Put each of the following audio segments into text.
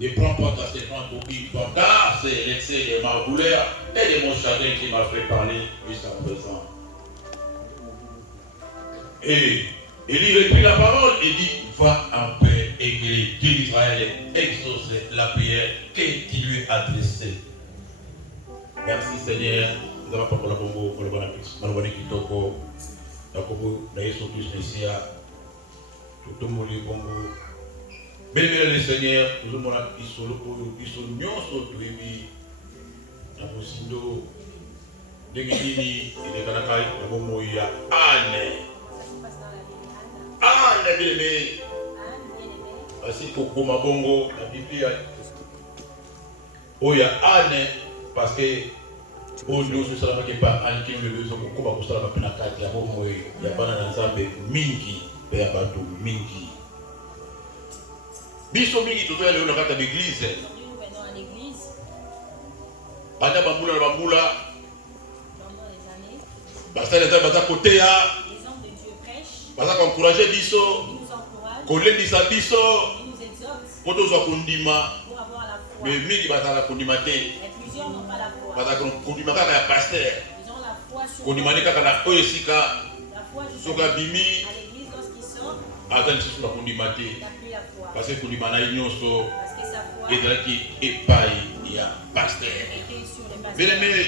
Ne prends pas ta serpent pour une fois, car c'est l'excès de ma douleur et de mon chagrin qui m'a fait parler jusqu'à présent. Et il reprit la parole et dit, va en paix et que les dieux d'Israël exauce la prière que tu lui as adressée. Merci Seigneur. Nous avons pas pour la bongo, pour le bon appétit. Nous avons kitoko, la kobo, la yeso plus messia, tout le monde est bongo. Béni le Seigneur, nous avons la isolo, isolo nyonso tuibi, na musindo, degini, et de kanakai, la bongo ya Anne. Anne bien-aimé. Parce que pour ma bongo, la Bible, oh ya Anne, parce que oh nous sommes là qui pas Anne qui le besoin pour comment vous savez pas na kati ya bongo ya bana na Nzambe mingi, ya bato mingi. Biso mingi toto ya leo na kati ya l'église. Aujourd'hui nous venons à l'église. Bana bambula na bambula. Pendant les années. Parce que les hommes baza côté ya. Les hommes de Dieu prêchent. Baza encourager biso. Ils nous encouragent. Kolendisa biso. Ils nous exhortent. Poto zo kundima. Pour avoir la foi. Mais mingi baza la kundima te. Mais plusieurs n'ont pas la foi. Baza kundima kaka ya pasteur. Ils ont la foi sur Kundima ni kaka na oyesika. la foi Soka bimi. à l'église lorsqu'ils sortent. Aza lisusu na kundima te. Il n'a plus la foi. Parce que kundima na nyonso. Parce que sa foi ezalaki epai ya pasteur. était sur les pasteurs. Bien-aimé,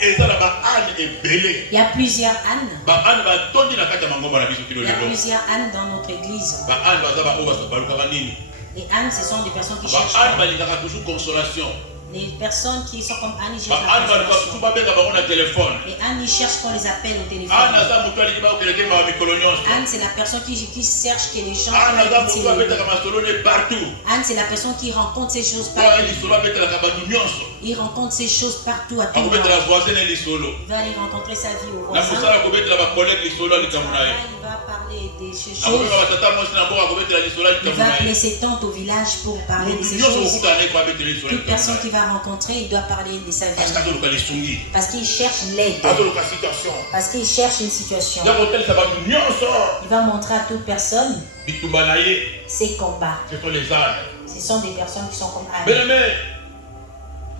eza na baane ebele. Il y a plusieurs ânes. Baane batondi na kati ya mangomba na biso kino Il y a lelo. plusieurs ânes dans notre église. Baane baza baoyo balukaka nini. Les ânes, ce sont des personnes qui cherchent. Baane balingaka toujours consolation. Les personnes qui sont comme ânes, ils cherchent Baane la baluka consolation. toujours babenga bango na téléphone. Les ânes, ils cherchent qu'on les appelle au téléphone. Ane aza moto aliki baokeleke ba mikolo nyonso. Âne, c'est la personne qui cherche que les gens Ane aza aient pitié. moto abetaka masolo ne partout. Âne, c'est la personne qui rencontre ces choses Po partout. lisolo abetelaka bato nyonso. Il rencontre ces choses partout à tout moment. Akobetela voisin ne lisolo. Il va aller rencontrer sa vie au Na voisin. mosala akobetela bakolege lisolo alikambo na ye. Il va parler de ces choses. Akobetela batata mwasi na mboka akobetela lisolo Il alikambo va na appeler ye. ses tantes au village pour parler de ces Nyonso choses. okuta ne ko abetela lisolo Toute personne alikambo na ye. qu'il va rencontrer, il doit parler de sa Parce vie. qu'azoluka lisungi. Parce qu'il cherche l'aide. Azoluka situation. Parce qu'il cherche une situation. Ya kotelisa bato nyonso. Il va montrer à toute personne Bitumba na ye. ses combats. Ce sont les ânes. Ce sont des personnes qui sont comme ânes. Bien-aimé,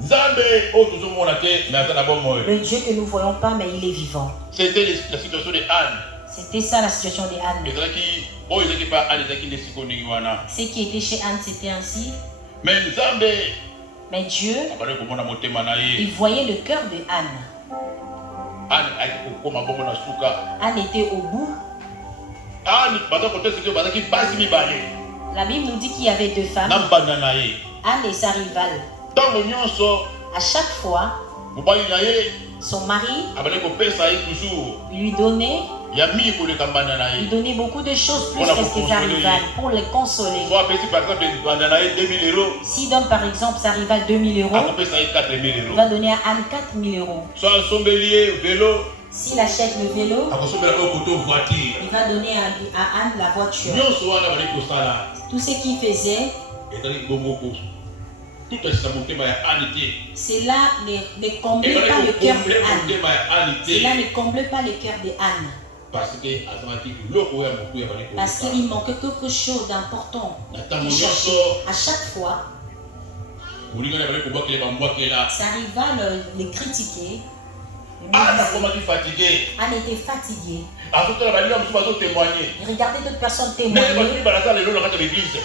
Nzambe oyo tozomona te mais aza na bomoi. Le Dieu que nous ne voyons pas, mais il est vivant. C'était la situation des ânes. C'était ça la situation des ânes. ezalaki oyo ezalaki pa âne ezalaki nde siko ndenge wana. Ce qui était chez Anne, c'était ainsi. Mais Nzambe Mais Dieu, abali komona motema na ye. il voyait le cœur de Anne. Âne ayaki kokoma bongo na suka. Anne était au bout. Âne baza kotesa ke bazalaki basi mibale La Bible nous dit qu'il y avait deux femmes, na mbanda na ye. Anne et sa rivale. Ntango nyonso À chaque fois, mobali na ye son mari abali kopesa ye toujours lui donnait, ya mingi koleka mbanda na lui ye. donnait beaucoup de choses plus Voilà, que pour sa consoler. rivale, pour les consoler. So apesi par exemple mbanda na ye 2000 euros S'il donne par exemple sa rivale 2000 euros, akopesa ye 4000 il euros. va donner à Anne 4000 euros. So asombeli ye velo S'il achète le vélo, akosombela oyo koto voiture. il va donner à Anne la voiture. Nyonso wana bali kosala Tout ce qu'il faisait, ezali bongo ko tout asisa motema ya âne te. cela ne comblait pas le cœur de Anne. motema ya âne te. Cela ne comblait pas le cœur de Anne. Parce que azalaki biloko oyo ya motu ya bali Parce kosala. qu'il manquait quelque chose d'important. Na ntango Il cherchait. nyonso À chaque fois, molingani bali kobwakela bambwakela. sa rivale le critiquait. le Âne médisait. akomaki fatigué. Anne était fatiguée. azotala balinga mosusu bazotémoigne. Il regardait d'autres personnes ndenge bato témoigner. balaka lelo na kati ya l'église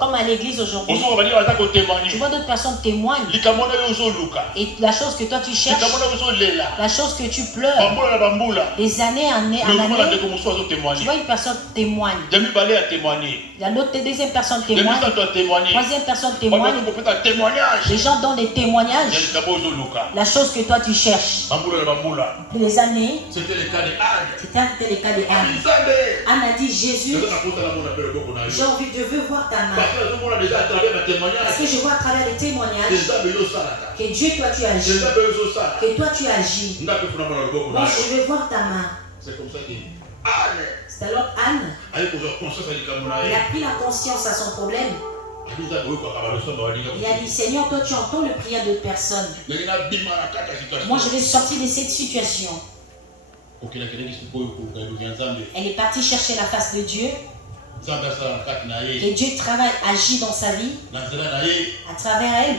Comme à l'église aujourd'hui. osuka balinga baza Tu kotémoigne. vois d'autres personnes témoignent. likambo na yo ozoluka. Et la chose que toi tu cherches, likambo na yo ozolela. la chose que tu pleures, bambula na bambula. des années en mais okomona année, ndeko mosusu tu azotémoigne. vois une personne témoigne. ya mibale ya témoigné. La deuxième personne ya témoigne. misato atémoigné. Troisième personne témoigne. bato kopesa témoignage. Les gens donnent des ya témoignages. likambo ozoluka. La chose que toi tu cherches. bambula na bambula. Les années, c'était le cas de Anne. c'était le cas de Anne. Nzambe Anne a dit Jésus, eza na kota na mona pe loboko na j'ai yo. envie, je veux voir ta main. parce que nazomona déjà à travers ma Parce témoignage. que je vois à travers les témoignages nzambe yosalaka. que Dieu, toi tu agis. nzambe yozosala. Que toi tu agis. nga mpe funa mona loboko na Moi, yo. je veux voir ta main. c'est comme ça que Anne C'est alors Anne, ayi kozwa conscience ya likambo na il ye. a pris la conscience à son problème. abi nzambe oyokaka balosomba balinga. Il a dit Seigneur, toi tu entends le prière de personne. ndenge nabima na kati ya situation. Moi, je vais sortir de cette situation. okelaki ndenge sikoyo koluka elongi ya nzambe. Elle est partie chercher la face de Dieu. Et Dieu travaille, agit dans sa vie, à travers elle.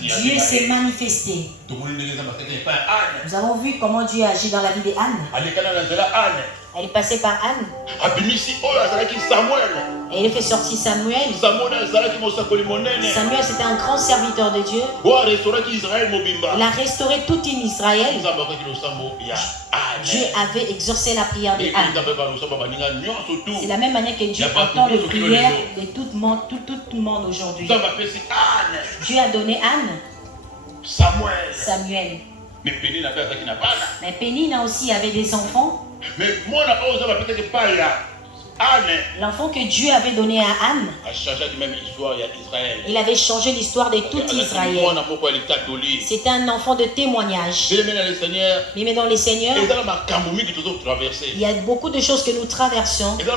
Dieu s'est manifesté. Nous avons vu comment Dieu agit dans la vie d'Anne. Elle est passée par Anne. Et il a fait sortir Samuel. Samuel, c'était un grand serviteur de Dieu. Il a restauré toute une Israël. Dieu avait exaucé la prière de Anne. C'est la même manière que Dieu entend les prières de tout le monde aujourd'hui. Dieu a donné Anne, Samuel. Mais Pénina aussi avait des enfants. L'enfant que Dieu avait donné à Anne, il avait changé l'histoire de tout Israël. C'était un enfant de témoignage. Mais dans le Seigneur, il y a beaucoup de choses que nous traversons. Il y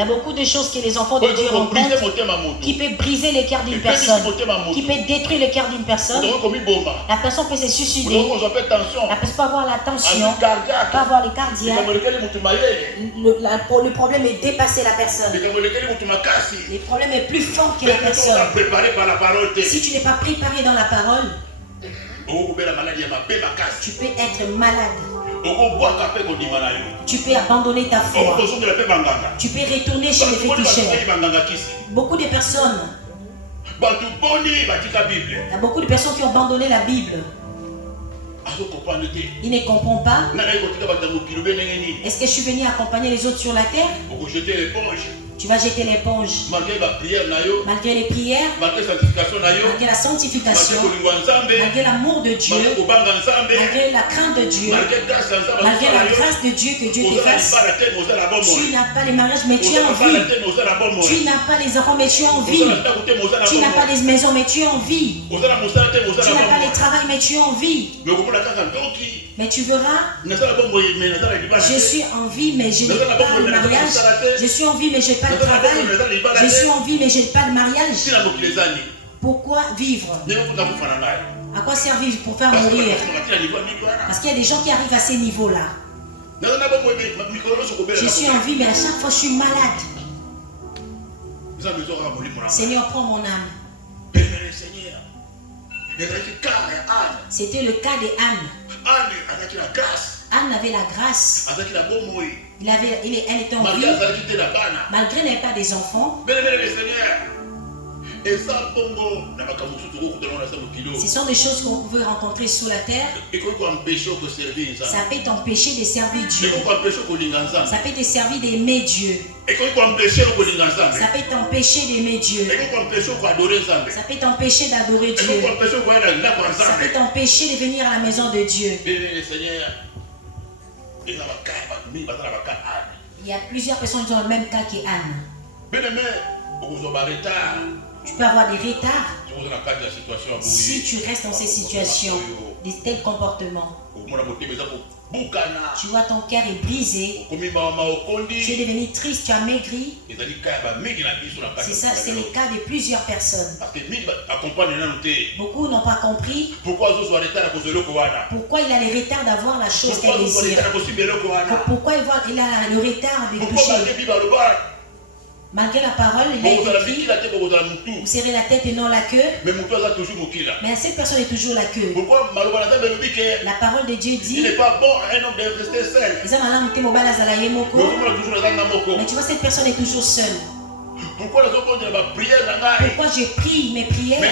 a beaucoup de choses que les enfants de Dieu rencontrent qui peuvent briser le cœur d'une personne, qui peuvent détruire le cœur d'une personne. La personne peut se suicider. La personne peut avoir la tension, peut avoir les cardiaques. Le problème est dépasser la personne. Le problème est plus fort que la personne. Si tu n'es pas préparé dans la parole, tu peux être malade. Tu peux abandonner ta foi. Tu peux retourner chez les féticheurs. Beaucoup de personnes, il y a beaucoup de personnes qui ont abandonné la Bible. Il ne comprend pas. Est-ce que je suis venu accompagner les autres sur la terre? Tu vas jeter l'éponge. Malgré les prières, malgré la sanctification, malgré l'amour de Dieu, malgré la crainte de Dieu, malgré la grâce de Dieu que Dieu te fasse. Tu n'as pas les mariages, mais tu es en vie. Tu n'as pas les enfants, mais tu es en vie. Tu n'as pas les maisons, mais tu es en vie. Tu n'as pas les travails, mais tu es en vie. Mais tu verras, je suis en vie, mais je n'ai pas le mariage. Je suis en vie, mais je n'ai pas de travail. Je suis en vie, mais je n'ai pas de mariage. Pourquoi vivre? À quoi servir pour faire mourir? Parce qu'il y a des gens qui arrivent à ces niveaux-là. Je suis en vie, mais à chaque fois je suis malade. Seigneur, prends mon âme. C'était le cas de Anne. Anne avait la grâce. Elle était en vie. Malgré qu'elle n'avait pas des enfants. Ce sont des choses qu'on peut rencontrer sur la terre. Ça peut t'empêcher de servir Dieu. Ça peut te servir d'aimer Dieu. Ça peut t'empêcher d'aimer Dieu. Ça peut t'empêcher d'adorer Dieu. Ça peut t'empêcher de venir à la maison de Dieu. Il y a plusieurs personnes qui ont le même cas qu'Anne. Tu peux avoir des retards si tu restes dans ces situations, de tels comportements. Tu vois, ton cœur est brisé. Tu es devenu triste, tu as maigri. C'est ça, c'est le cas de plusieurs personnes. Beaucoup n'ont pas compris pourquoi il a le retard d'avoir la chose qu'elle désire. Pourquoi il a le retard de toucher. Malgré la parole, il a été écrit, vous serrez la tête et non la queue. Mais cette personne est toujours la queue. La parole de Dieu dit, il n'est pas bon à un homme de rester seul. Mais tu vois, cette personne est toujours seule. Pourquoi je prie mes prières,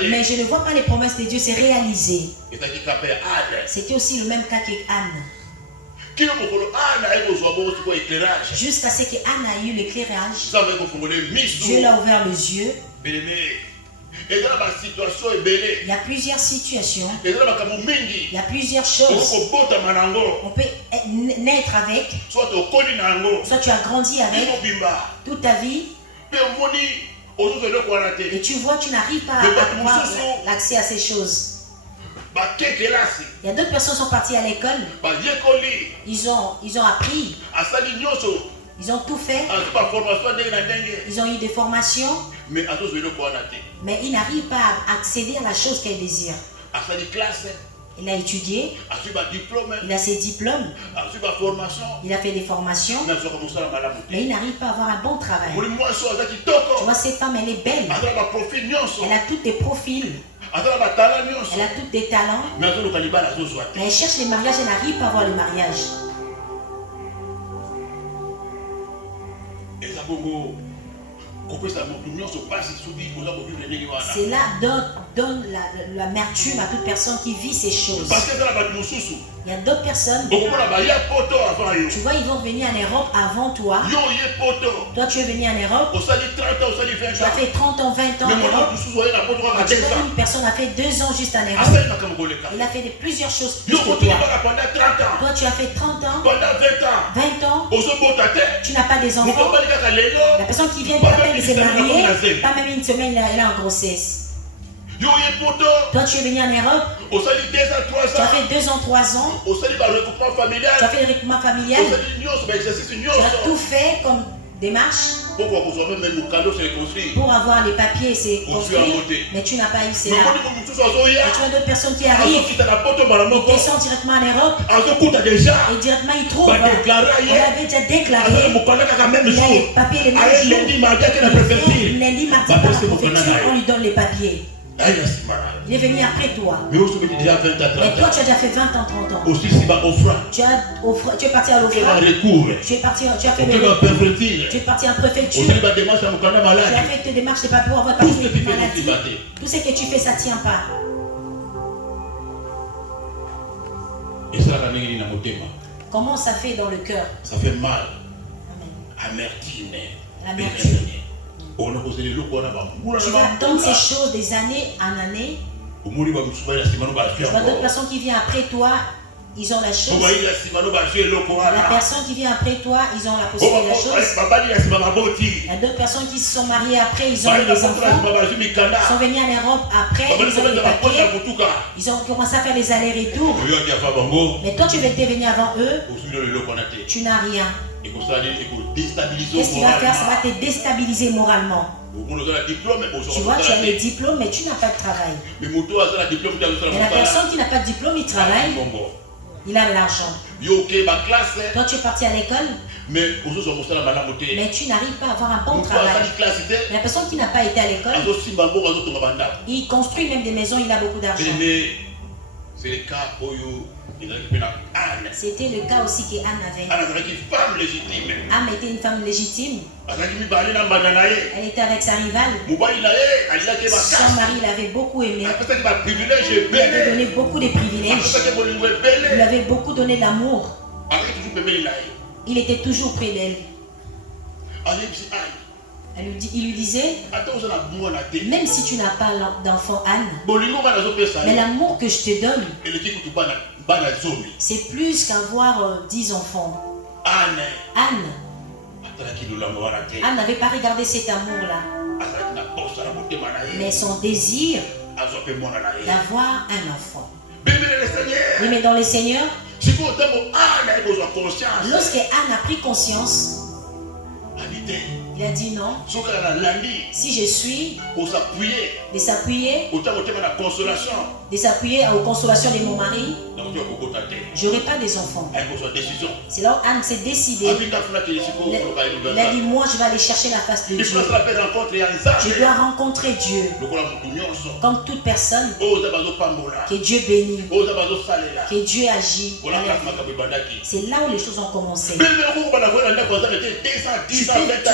mais je ne vois pas les promesses de Dieu se réaliser. C'était aussi le même cas qu'Anne. Jusqu'à ce qu'Anne a eu l'éclairage, Dieu l'a ouvert les yeux. Il y a plusieurs situations, il y a plusieurs choses. On peut naître avec, soit tu as grandi avec toute ta vie, et tu vois, tu n'arrives pas à avoir l'accès à ces choses. Il y a d'autres personnes qui sont parties à l'école. Ils ont appris. Ils ont tout fait. Ils ont eu des formations. Mais ils n'arrivent pas à accéder à la chose qu'elles désirent. Il a étudié. Il a ses diplômes. Il a fait des formations. Mais il n'arrive pas à avoir un bon travail. Tu vois, cette femme, elle est belle. Elle a tous des profils. Elle a tous des talents. Mais elle cherche les mariages, elle n'arrive pas à avoir le mariage. C'est là donne l'amertume à toute personne qui vit ces choses. Il y a d'autres personnes. Tu vois, ils vont venir en Europe avant toi. Toi, tu es venu en Europe. Tu as fait 30 ans, 20 ans en Europe. Tu vois, une personne a fait 2 ans juste en Europe. Il a fait plusieurs choses plus que toi. Toi, tu as fait 30 ans, 20 ans. Tu n'as pas des enfants. La personne qui vient à peine de se marier, pas même une semaine, elle est en grossesse. Toi, tu es venu en Europe. Tu as fait 2 ans, 3 ans. Tu as fait le regroupement familial. Tu as tout fait comme démarche pour avoir les papiers, c'est construit. Mais tu n'as pas eu cela. Et tu as d'autres personnes qui arrivent. Ils descendent directement en Europe. Et directement ils trouvent. Elle avait déjà déclaré. Il a les papiers les mêmes jours. Lundi, mardi, par la préfecture, on lui donne les papiers. Il est venu après toi. Mais toi, tu as déjà fait 20 ans, 30 ans. Tu es parti à l'offrande. Tu es parti en préfecture. Tu as fait tes démarches de papier pour avoir ta maladie. Tout ce que tu fais, ça ne tient pas. Comment ça fait dans le cœur? Ça fait mal. Amertume. L'amertume. Tu vas attendre ces choses des années en année. Tu vois d'autres personnes qui viennent après toi, ils ont la chose. La personne qui vient après toi, ils ont la possibilité de la chose. Il y a d'autres personnes qui se sont mariées après, ils ont eu des enfants. Ils sont venus en Europe après, ils ont eu des papiers. Ils ont commencé à faire les allers-retours. Mais toi, tu étais venu avant eux. Tu n'as rien. Qu'est-ce qu'il va faire? Ça va te déstabiliser moralement. Tu vois, tu as les diplômes, mais tu n'as pas de travail. Et la personne qui n'a pas de diplôme, il travaille. Il a de l'argent. Toi, tu es parti à l'école, mais tu n'arrives pas à avoir un bon travail. La personne qui n'a pas été à l'école, il construit même des maisons, il a beaucoup d'argent. C'est le cas C'était le cas aussi qu'Anne avait. Anne était une femme légitime. Elle était avec sa rivale. Son mari l'avait beaucoup aimé. Il lui avait donné beaucoup de privilèges. Il lui avait beaucoup donné d'amour. Il était toujours près d'elle. Il lui disait, même si tu n'as pas d'enfant, Anne, mais l'amour que je te donne, c'est plus qu'avoir 10 enfants. Anne n'avait pas regardé cet amour-là, mais son désir d'avoir un enfant. Mais dans le Seigneur, lorsque Anne a pris conscience, il a dit non. Si je suis de s'appuyer aux consolations de mon mari, je n'aurai pas des enfants. C'est là où Anne s'est décidée. Il a dit moi je vais aller chercher la face de Dieu. Je dois rencontrer Dieu. Comme toute personne, que Dieu bénit, que Dieu agit. C'est là où les choses ont commencé. Tu ne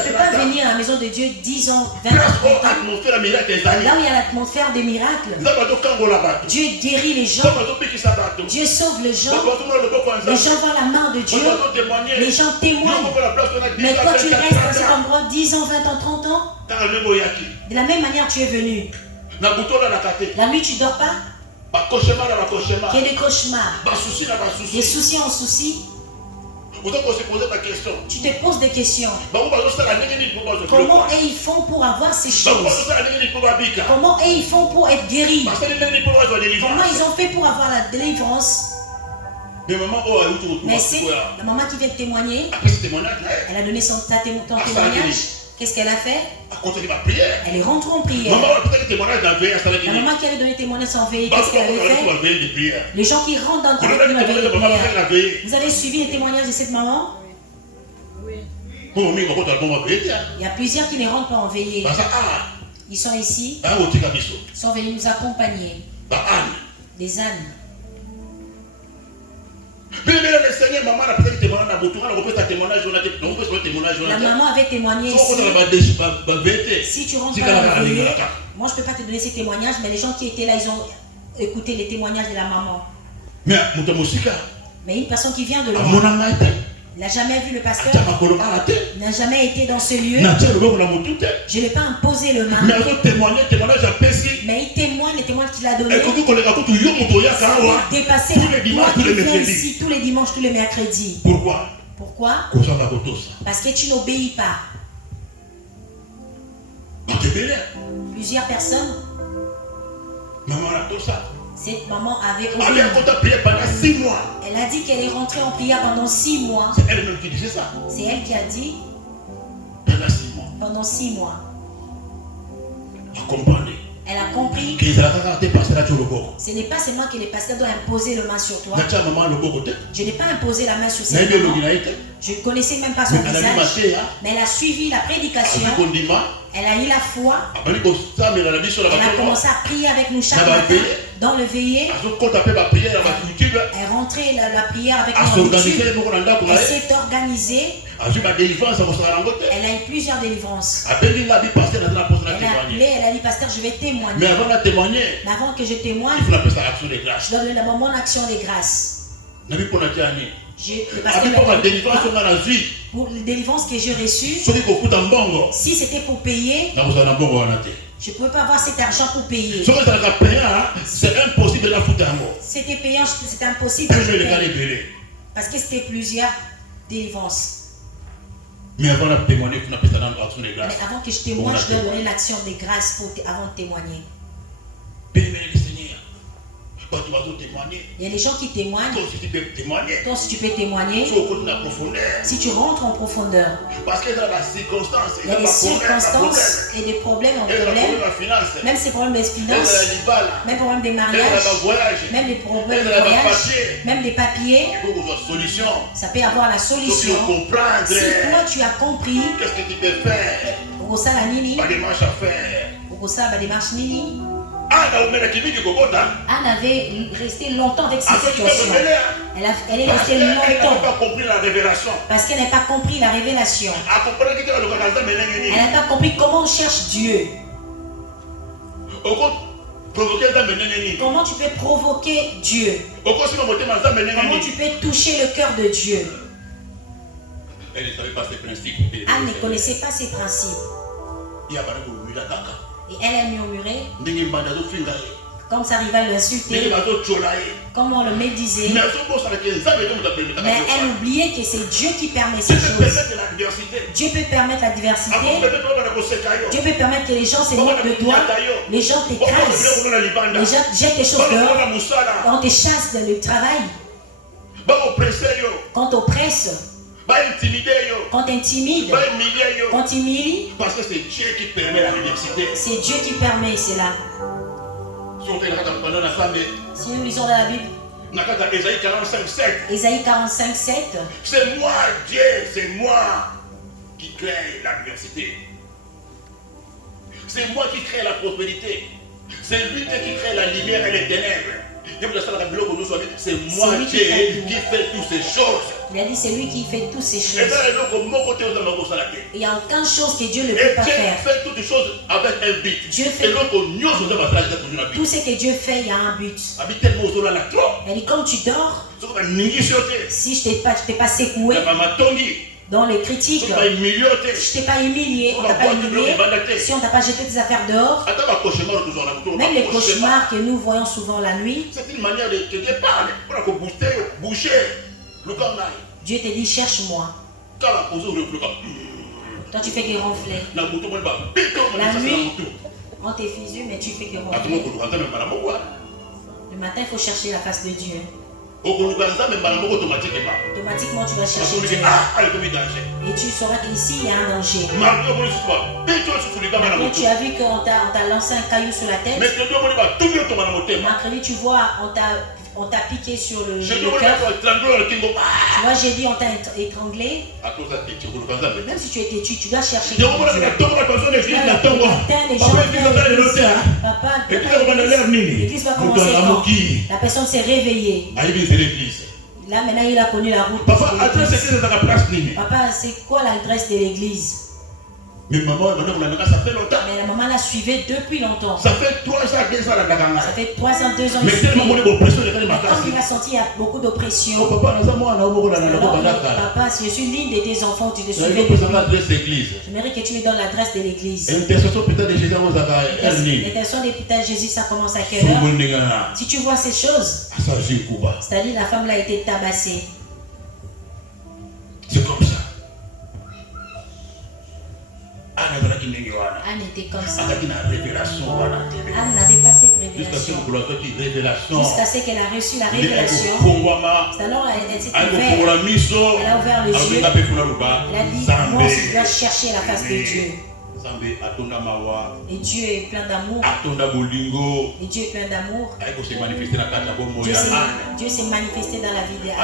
peux pas venir à la maison de Dieu 10 ans, 20 ans, 30 ans. Là où il y a l'atmosphère des miracles, Dieu guérit les gens, Dieu sauve les gens voient la main de Dieu, les gens témoignent. Mais toi tu restes dans cet endroit 10 ans, 20 ans, 30 ans. De la même manière tu es venu. La nuit tu ne dors pas. Il y a des cauchemars, des soucis en soucis. Tu te poses des questions. Comment ils font pour avoir ces choses? Comment ils font pour être guéris? Comment ils ont fait pour avoir la délivrance? Mais c'est la maman qui vient de témoigner. Elle a donné son témoignage. Qu'est-ce qu'elle a fait? Elle est rentrée en La prière. maman Qui avait donné témoignage sans veiller, qu'est-ce qu'elle avait fait? Les gens qui rentrent dans le travail qui veillé de prière. Vous avez suivi les témoignages de cette maman? Oui. Il y a plusieurs qui ne rentrent pas en veillée. Ils sont ici. Ils sont venus nous accompagner. Des ânes. La maman avait témoigné ici. Si tu rentres pas en veillée, moi je ne peux pas te donner ces témoignages, mais les gens qui étaient là, ils ont écouté les témoignages de la maman. Mais une personne qui vient de loin, il n'a jamais vu le pasteur, il n'a jamais été dans ce lieu. Je ne vais pas imposer le main, mais il témoigne les témoignages qu'il a donnés. Dépasser moi qui viens ici tous les dimanches, tous les mercredis. Pourquoi? Parce que tu n'obéis pas. Plusieurs personnes. Cette maman avait obéi. Elle a dit qu'elle est rentrée en prière pendant 6 mois. C'est elle-même qui disait ça. C'est elle qui a dit pendant 6 mois. Pendant 6 mois. Elle a compris. Ce n'est pas seulement que le pasteur doit imposer le main sur toi. Je n'ai pas imposé la main sur cette maman. Je ne connaissais même pas son visage. Mais elle a suivi la prédication. Elle a eu la foi. Elle a commencé à prier avec nous chaque matin dans le veillé. Elle rentrait la prière avec nous. Elle s'est organisée. Elle a eu plusieurs délivrances. Elle a appelé, elle a dit pasteur, je vais témoigner. Mais avant que je témoigne, je dois donner d'abord mon action de grâce. Pour les délivrances que j'ai reçues, si c'était pour payer, je ne pouvais pas avoir cet argent pour payer. C'est impossible de la foutre. C'était payant, c'était impossible. Parce que c'était plusieurs délivrances. Mais avant de témoigner, mais avant que je témoigne, je dois donner l'action de grâce avant de témoigner. Il y a des gens qui témoignent. Toi aussi tu peux témoigner. Si tu rentres en profondeur. Il y a des circonstances et des problèmes en problème. Même ces problèmes des finances, même problèmes des mariages, même des problèmes de voyage, même des papiers. Ça peut avoir la solution. Si toi tu as compris, qu'est-ce que tu peux faire? Pas de marche à faire. Anne avait resté longtemps avec cette situation. Elle est restée longtemps. Elle n'a pas compris la révélation. Parce qu'elle n'a pas compris la révélation. Elle n'a pas compris comment on cherche Dieu. Comment tu peux provoquer Dieu? Comment tu peux toucher le cœur de Dieu? Elle ne savait pas ses principes. Anne ne connaissait pas ses principes. Et elle murmurait. Comme ça arrivait à l'insulter. Comme on le médisait. Mais elle oubliait que c'est Dieu qui permet ces choses. Dieu peut permettre la diversité. Dieu peut permettre que les gens se moquent de toi. Les gens t'écrasent. Les gens jettent des choses dehors. On te chasse dans le travail. Quand on oppresse. Quand t'intimides, quand t'humilies, parce que c'est Dieu qui permet la diversité. C'est Dieu qui permet cela. Si nous lisons dans la Bible, Ésaïe 45:7. Ésaïe 45:7. C'est moi Dieu, c'est moi qui crée la diversité. C'est moi qui crée la prospérité. C'est lui qui crée la lumière et les ténèbres. C'est moi Dieu qui fait toutes ces choses. Il a dit c'est lui qui fait toutes ces choses. Il n'y a aucune chose que Dieu ne peut pas faire. Dieu fait toutes les choses avec un but. Dieu fait tout ce que Dieu fait, il y a un but. Il dit comme tu dors, si je t'ai pas secoué dans les critiques, je t'ai pas humilié, on t'a pas humilié, si on t'a pas jeté tes affaires dehors, même les cauchemars que nous voyons souvent la nuit, c'est une manière de te parler pour boucher le cornaille. Dieu te dit cherche-moi. Toi tu fais que ronfler. La nuit, on t'effusionne mais tu fais que ronfler. Le matin il faut chercher la face de Dieu. Automatiquement, tu vas chercher Dieu. Et tu sauras qu'ici, il y a un danger. Après, tu as vu qu'on t'a lancé un caillou sur la tête. Mercredi, tu vois, on t'a piqué sur le cœur. Tu vois, j'ai dit, on t'a étranglé. Même si tu es têtu, tu dois chercher Dieu. Papa, l'église va commencer quand? La personne s'est réveillée. Là, maintenant, il a connu la route. Papa, c'est quoi l'adresse de l'église? Mais maman, ça fait longtemps. Mais la maman la suivait depuis longtemps. Ça fait 3 ans, 2 ans. Ça fait 3 ans, 2 ans. Mais tellement d'oppression. Comme il a senti, il y a beaucoup d'oppression. Oh, papa, je suis l'une de tes enfants, tu te souviens. J'aimerais que tu me donnes l'adresse de l'église. L'intercession de Jésus, ça commence à quelle heure? Si tu vois ces choses, c'est-à-dire la femme là a été tabassée. C'est comme ça. Anne était comme ça. Anne n'avait pas cette révélation. Jusqu'à ce qu'elle a reçu la révélation. Alors elle s'est ouverte. Elle a ouvert les yeux. Elle a dit, moi aussi je dois chercher la face de Dieu. Et Dieu est plein d'amour. Et Dieu est plein d'amour. Dieu s'est manifesté dans la vie d'Anne.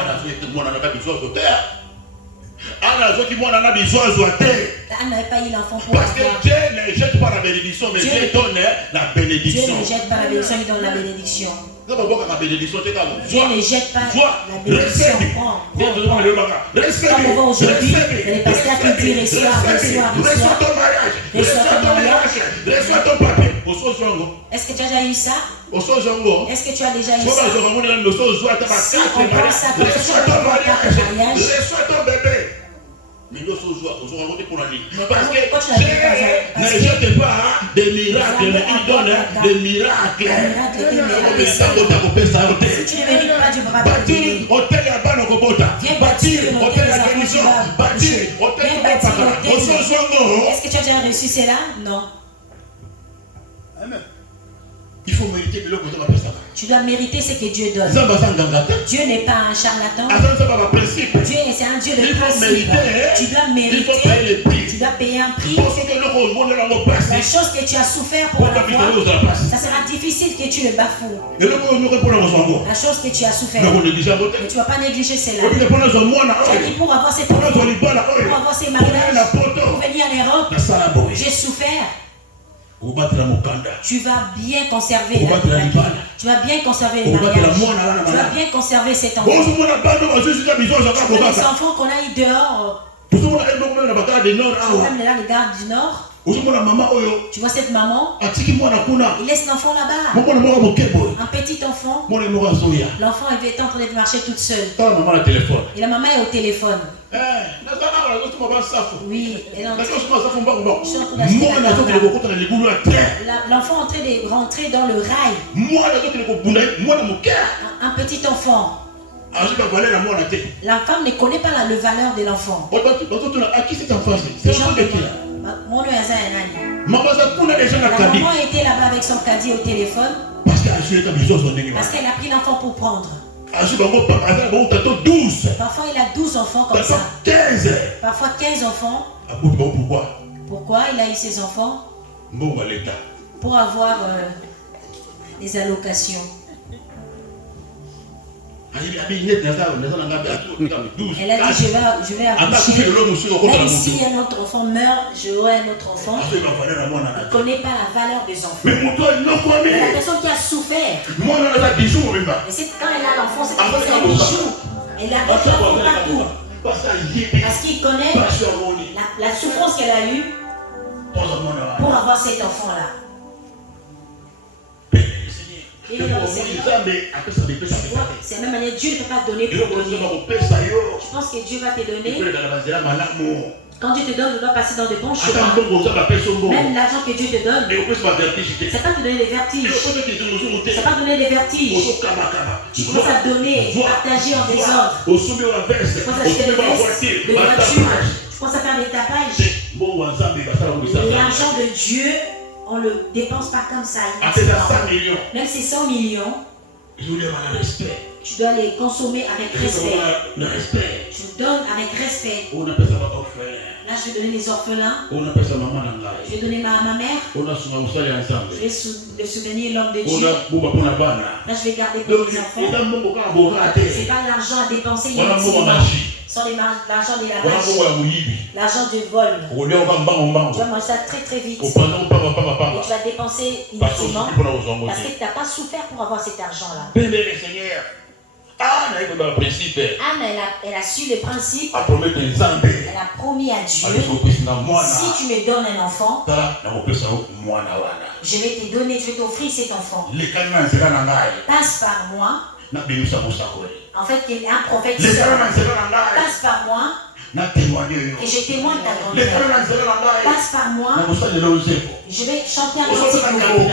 Anne n'avait pas eu l'enfant pour parce que Dieu ne jette pas la bénédiction, mais Dieu donne la bénédiction. Dieu ne jette pas la bénédiction, il donne la bénédiction. Dieu ne jette pas la bénédiction. Comme on voit aujourd'hui, les pasteurs qui disent reçois ton mariage, reçois ton papier. Est-ce que tu as déjà eu ça? Est-ce que tu as déjà eu ça? Si on prend ça comme ça, reçois ton bébé. Mais parce que Dieu ne jette pas des miracles, mais il donne des miracles. Si tu ne mérites pas, Dieu ne va pas te donner. Viens bâtir hôtel la guérison. Est-ce que tu as déjà reçu cela? Non. Il faut mériter le côté de la personne. Tu dois mériter ce que Dieu donne. Dieu n'est pas un charlatan. Dieu c'est un Dieu de principe. Tu dois mériter. Tu dois payer un prix. La chose que tu as souffert pour l'avoir, ça sera difficile que tu le bafoues. La chose que tu as souffert, mais tu ne vas pas négliger cela. Tu as dit pour avoir cette enfant, pour avoir ces mariages, pour venir en Europe, j'ai souffert. Tu vas bien conserver la vie. Tu vas bien conserver les mariages. Tu vas bien conserver cet enfant. Les enfants qu'on a eu dehors, même les gardes du Nord. Tu vois cette maman, il laisse l'enfant là-bas. Un petit enfant. L'enfant est en train de marcher toute seule. Et la maman est au téléphone. Oui, l'enfant est en train de rentrer dans le rail. Un petit enfant. La femme ne connaît pas la valeur de l'enfant. La maman était là-bas avec son caddie au téléphone. Parce qu'elle a pris l'enfant pour prendre. Parfois il a 12 enfants comme ça. Parfois 15 enfants. Pourquoi il a eu ces enfants? Pour avoir des allocations. Elle a dit je vais accoucher. Même si un autre enfant meurt, j'aurai un autre enfant. Il ne connaît pas la valeur des enfants. Mais la personne qui a souffert. Et c'est quand elle a l'enfant, c'est un bijou. Elle a besoin de partout. Parce qu'il connaît la souffrance qu'elle a eue pour avoir cet enfant-là. C'est la même manière, Dieu ne peut pas donner pour donner. Je pense que Dieu va te donner. Quand Dieu te donne, tu dois passer dans de bons chemins. Même l'argent que Dieu te donne, c'est pas te donner des vertiges. C'est pas donner des vertiges. Tu commences à donner, partager en désordre. Tu commences à acheter des vestes, des voitures. Tu commences à faire des tapages. L'argent de Dieu, on ne le dépense pas comme ça. Même si c'est 100 millions, Tu dois les consommer avec respect. Le respect. Tu donnes avec respect. On appelle ça orphelin. Là, je vais donner les orphelins. On appelle ça maman. Je vais donner ma mère. On a souvent ça ensemble. Je vais soutenir l'homme de Dieu. On a Là, je vais garder pour les enfants. C'est pas l'argent à dépenser inutilement. Sans l'argent de la magie. L'argent du vol. Tu vas manger ça très très vite. Et tu vas dépenser inutilement. Parce que tu n'as pas souffert pour avoir cet argent-là. Anne, elle a su le principe. Elle a promis à Dieu, si tu me donnes un enfant, je vais te donner, je vais t'offrir cet enfant. Passe par moi. En fait, un prophète passe par moi. Et je témoigne ta grandeur. Passe par moi. Je vais chanter un cantique nouveau.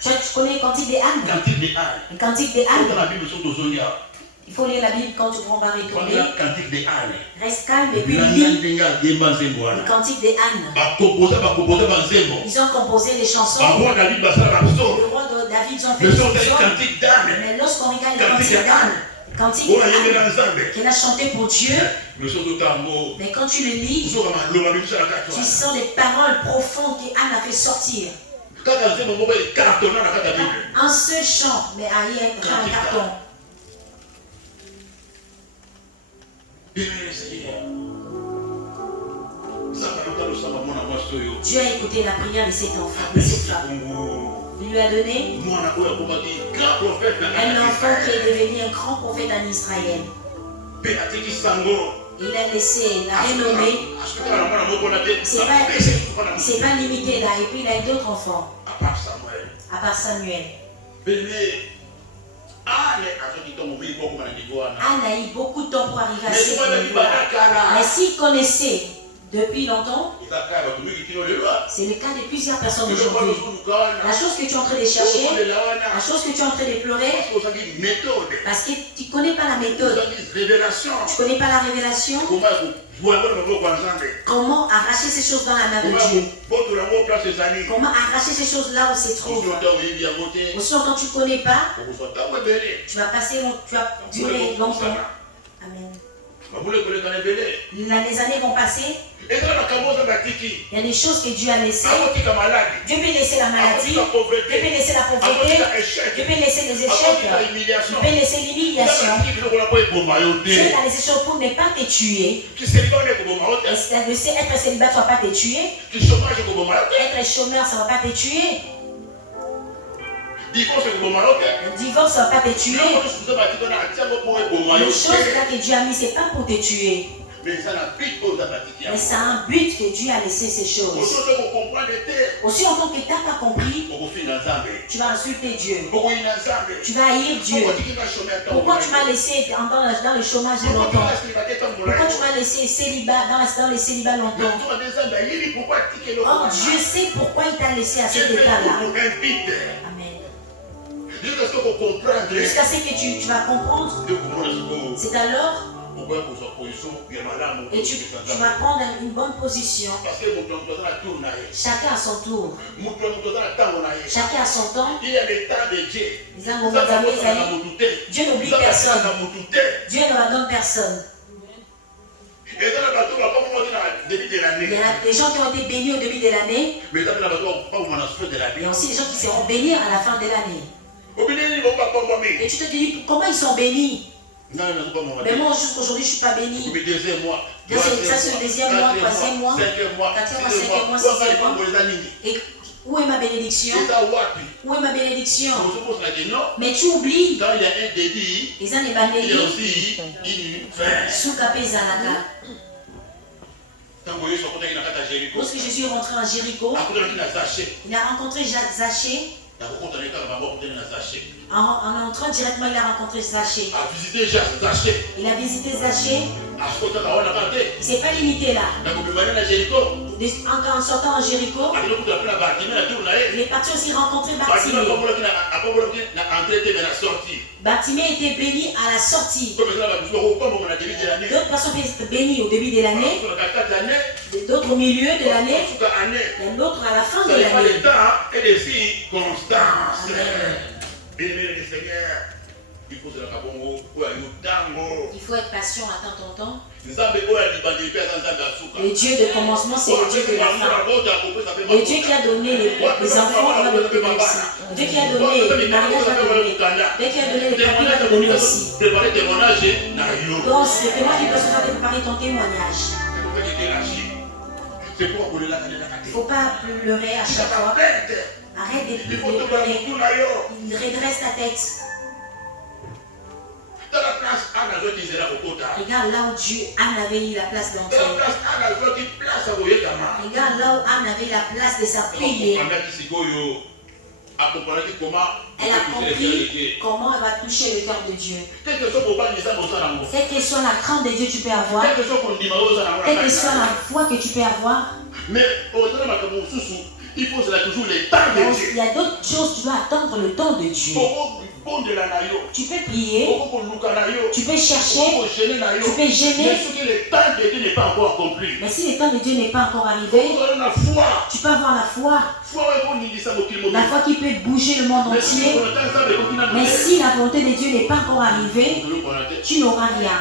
Tu connais le cantique des ânes? Le cantique des ânes. Il faut lire la Bible quand on va retourner. Reste calme et puis lis le cantique des ânes. Ils ont composé les chansons. Le roi David ont fait des chansons. Mais lorsqu'on regarde le cantique d'âne, cantique qu'il a chanté pour Dieu, mais quand tu le lis, tu sens les paroles profondes qu'Anne a fait sortir. Un seul chant, mais à y être un carton. Dieu a écouté la prière de cet enfant, de cette femme. Il lui a donné un enfant qui est devenu un grand prophète en Israël. Il a laissé la renommée. C'est pas limité là. Et puis il a eu d'autres enfants. À part Samuel. Anne a eu beaucoup de temps pour arriver à ce niveau-là. Mais s'il connaissait depuis longtemps, c'est le cas de plusieurs personnes aujourd'hui. La chose que tu es en train de chercher, la chose que tu es en train de pleurer, parce que tu ne connais pas la méthode, tu ne connais pas la révélation. Comment arracher ces choses dans la main de Dieu? Comment arracher ces choses là où c'est trop? Aussi longtemps que tu ne connais pas, tu vas passer, tu vas durer longtemps. Amen. Les années vont passer. Il y a des choses que Dieu a laissées. Dieu peut laisser la maladie, Dieu peut laisser la pauvreté, Dieu peut laisser les échecs, Dieu peut laisser l'humiliation. Dieu a laissé des choses pour ne pas te tuer. Être célibataire ne va pas te tuer. Être chômeur, ça ne va pas te tuer. Le divorce ne va pas te tuer. Les choses là que Dieu a mis, ce n'est pas pour te tuer. Mais c'est un but que Dieu a laissé ces choses. Aussi longtemps que tu n'as pas compris, tu vas insulter Dieu. Tu vas haïr Dieu. Pourquoi tu m'as laissé dans le chômage longtemps? Pourquoi tu m'as laissé célibat, dans les célibats longtemps? Oh, Dieu sait pourquoi il t'a laissé à cet état-là. Amen. Jusqu'à ce que tu vas comprendre. C'est alors. Et tu vas prendre une bonne position. Chacun à son tour. Chacun à son temps. Il y a les temps de Dieu. Dieu n'oublie personne. Dieu ne abandonne personne. Il y a des gens qui ont été bénis au début de l'année. Mais il y a aussi des gens qui seront bénis à la fin de l'année. Et tu te dis comment ils sont bénis? Mais moi jusqu'aujourd'hui je ne suis pas béni. Ça c'est le deuxième mois, troisième mois, quatrième mois, cinquième mois, sixième mois. Et où est ma bénédiction? Où est ma bénédiction? Mais tu oublies. Ils ont ébané. Lorsque Jésus est rentré en Jéricho, il a rencontré Zachée. En entrant directement, il a rencontré Zachée. Il a visité Zachée. Il ne s'est pas limité là. En sortant en Jéricho, il est parti aussi rencontrer Bartimée. Bartimée était béni à la sortie. D'autres personnes étaient bénies au début de l'année, d'autres au milieu de l'année, et d'autres à la fin de l'année. Il faut être patient, attendre ton temps. Le Dieu de commencement, c'est le Dieu de la fin. Le Dieu qui a donné les enfants, il va donner aussi. Le Dieu qui a donné les mariages, va donner. Le Dieu qui a donné les familles, va donner aussi. Donc, le témoin qui doit se faire préparer ton témoignage. Il ne faut pas pleurer à chaque fois. Arrête de pleurer. Il redresse ta tête. Regarde là où Dieu Anne avait eu la place d'entrer. Regarde là où Anne avait la place de s'appuyer. Elle a compris comment elle va toucher le cœur de Dieu. Quelle que soit la crainte de Dieu que tu peux avoir, quelle que soit la foi que tu peux avoir, mais il faut toujours le temps de Dieu. Il y a d'autres choses, tu dois attendre le temps de Dieu. Tu peux prier, tu peux chercher, tu peux gêner. Mais si le temps de Dieu n'est pas encore arrivé, tu peux avoir la foi. La foi qui peut bouger le monde entier. Mais si la volonté de Dieu n'est pas encore arrivée, tu n'auras rien.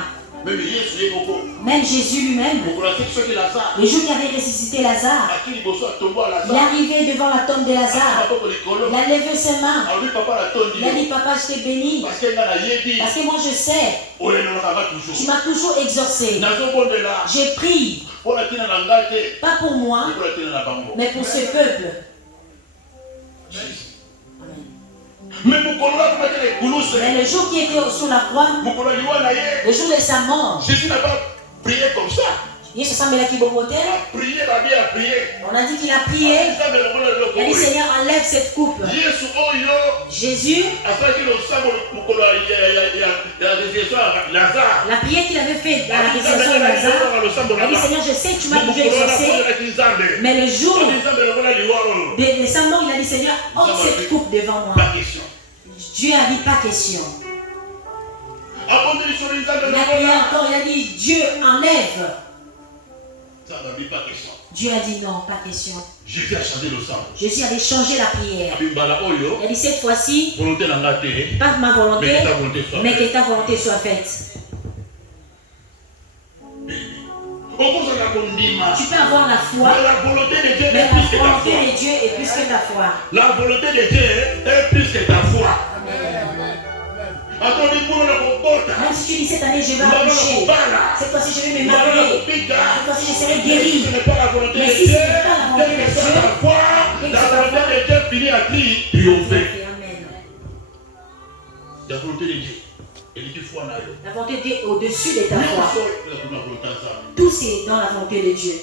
Même Jésus lui-même, le jour qu'il avait ressuscité Lazare, il est arrivé devant la tombe de Lazare. Il a levé ses mains. Il a dit, papa, je t'ai béni. Parce que moi je sais, tu m'as toujours exaucé. J'ai pris, pas pour moi, mais pour ce peuple. Mais le jour qui était sur la croix, le jour de sa mort, Jésus n'a pas prié comme ça. On a dit qu'il a prié. Il a dit, Seigneur, enlève cette coupe. Jésus, la prière qu'il avait faite dans la résurrection de Lazare, il a dit, Seigneur, je sais que tu m'as toujours exaucé, mais le jour de sa mort, il a dit, Seigneur, ôte cette coupe devant moi. Dieu a dit, pas question. Il a prié encore, il a dit, Dieu enlève. Dieu a dit non, pas question. Jésus a changé le sang. Jésus avait changé la prière. Il a dit cette fois-ci, pas ma volonté, mais que ta volonté soit faite. Tu peux avoir la foi, mais la volonté de Dieu est plus que ta foi. La volonté de Dieu est plus que ta foi. Même si tu dis cette année je vais accoucher, cette fois-ci je vais me marier, cette fois-ci je serai guéri. Mais si ce n'est pas la volonté de Dieu, la volonté de Dieu finit à triompher. La volonté de Dieu. La volonté de Dieu est au-dessus de ta foi. Tout c'est dans la volonté de Dieu.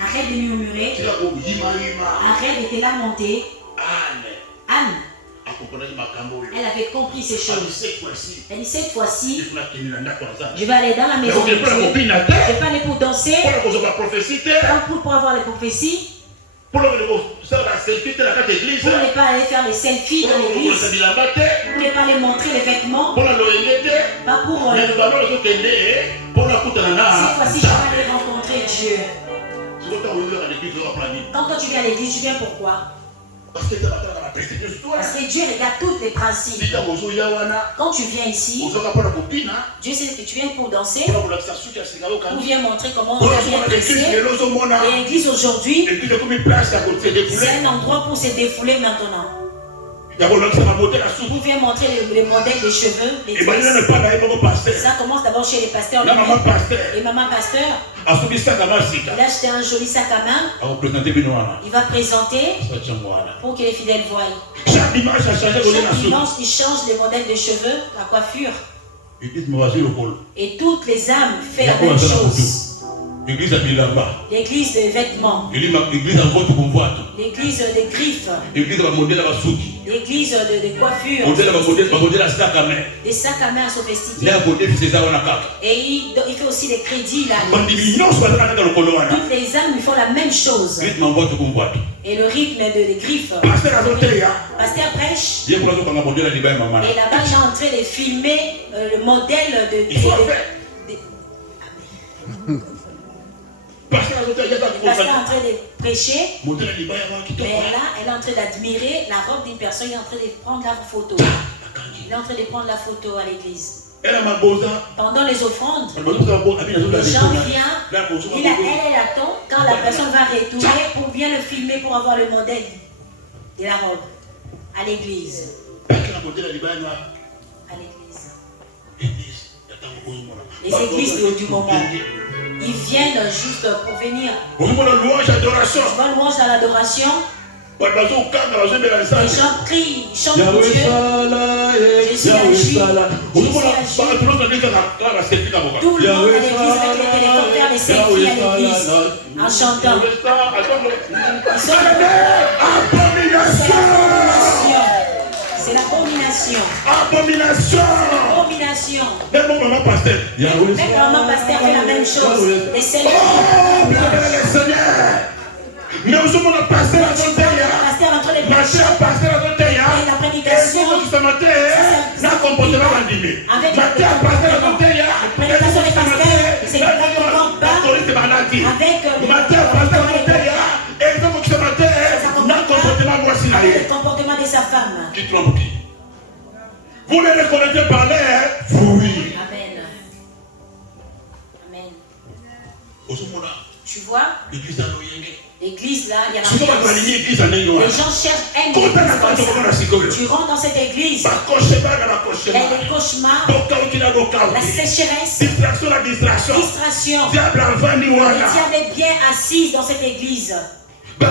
Arrête de murmurer. Arrête de te lamenter. Anne, elle avait compris ces choses. Elle dit cette fois-ci, je vais aller dans la maison de Dieu. Je vais pas aller pour danser, pour avoir les prophéties, pour ne pas aller faire les selfies dans l'église, pour ne pas aller montrer les vêtements, pas pour cette fois-ci je vais aller rencontrer Dieu. Quand toi tu viens à l'église, tu viens pourquoi? Parce que Dieu regarde tous les principes. Quand tu viens ici, Dieu sait que tu viens pour danser, pour viens montrer comment on vient dresser. Et l'église aujourd'hui, c'est un endroit pour se défouler maintenant. Vous viens montrer le modèle des cheveux. Ça commence d'abord chez les pasteurs. Et maman pasteur, il a acheté un joli sac à main. Il va présenter pour que les fidèles voient. Chaque dimanche, il change les modèles de cheveux, la coiffure. Et toutes les âmes font la même chose. L'église des vêtements. L'église des griffes. L'église de coiffure. Des sacs à main sophistiqués. Et il fait aussi des crédits là. Toutes les âmes lui font la même chose. Et le rythme des griffes. Pasteur prêche. Et là-bas il est en train de filmer le modèle de Le pasteur est en train de prêcher, mais là, elle est en train d'admirer la robe d'une personne, il est en train de prendre la photo. Il est en train de prendre la photo à l'église. Pendant les offrandes, les gens viennent, elle attend quand la personne va retourner pour bien le filmer pour avoir le modèle de la robe à l'église. À l'église. Les églises du moment, ils viennent juste pour venir. Tu vois louange à l'adoration. Les gens crient, chantent pour Dieu. Jésus agit. Tout le monde à l'église avec les téléphones faire les selfies à l'église en chantant. C'est l'abomination. Abomination. Même mon maman pasteur fait la même chose. Les selfies. Mais au moment où le pasteur a son la prédication, c'est un comportement animé. Avec la prédication des pasteurs, c'est le comportement bas. Avec le comportement de sa femme. Qui trompe qui? Vous les reconnaissez par l'air? Oui. Amen. Amen. Tu vois? L'église là, il y a la les gens cherchent un église. Tu rentres dans cette église. Il y a des cauchemars, la sécheresse, distraction. Le diable est bien assis dans cette église. Et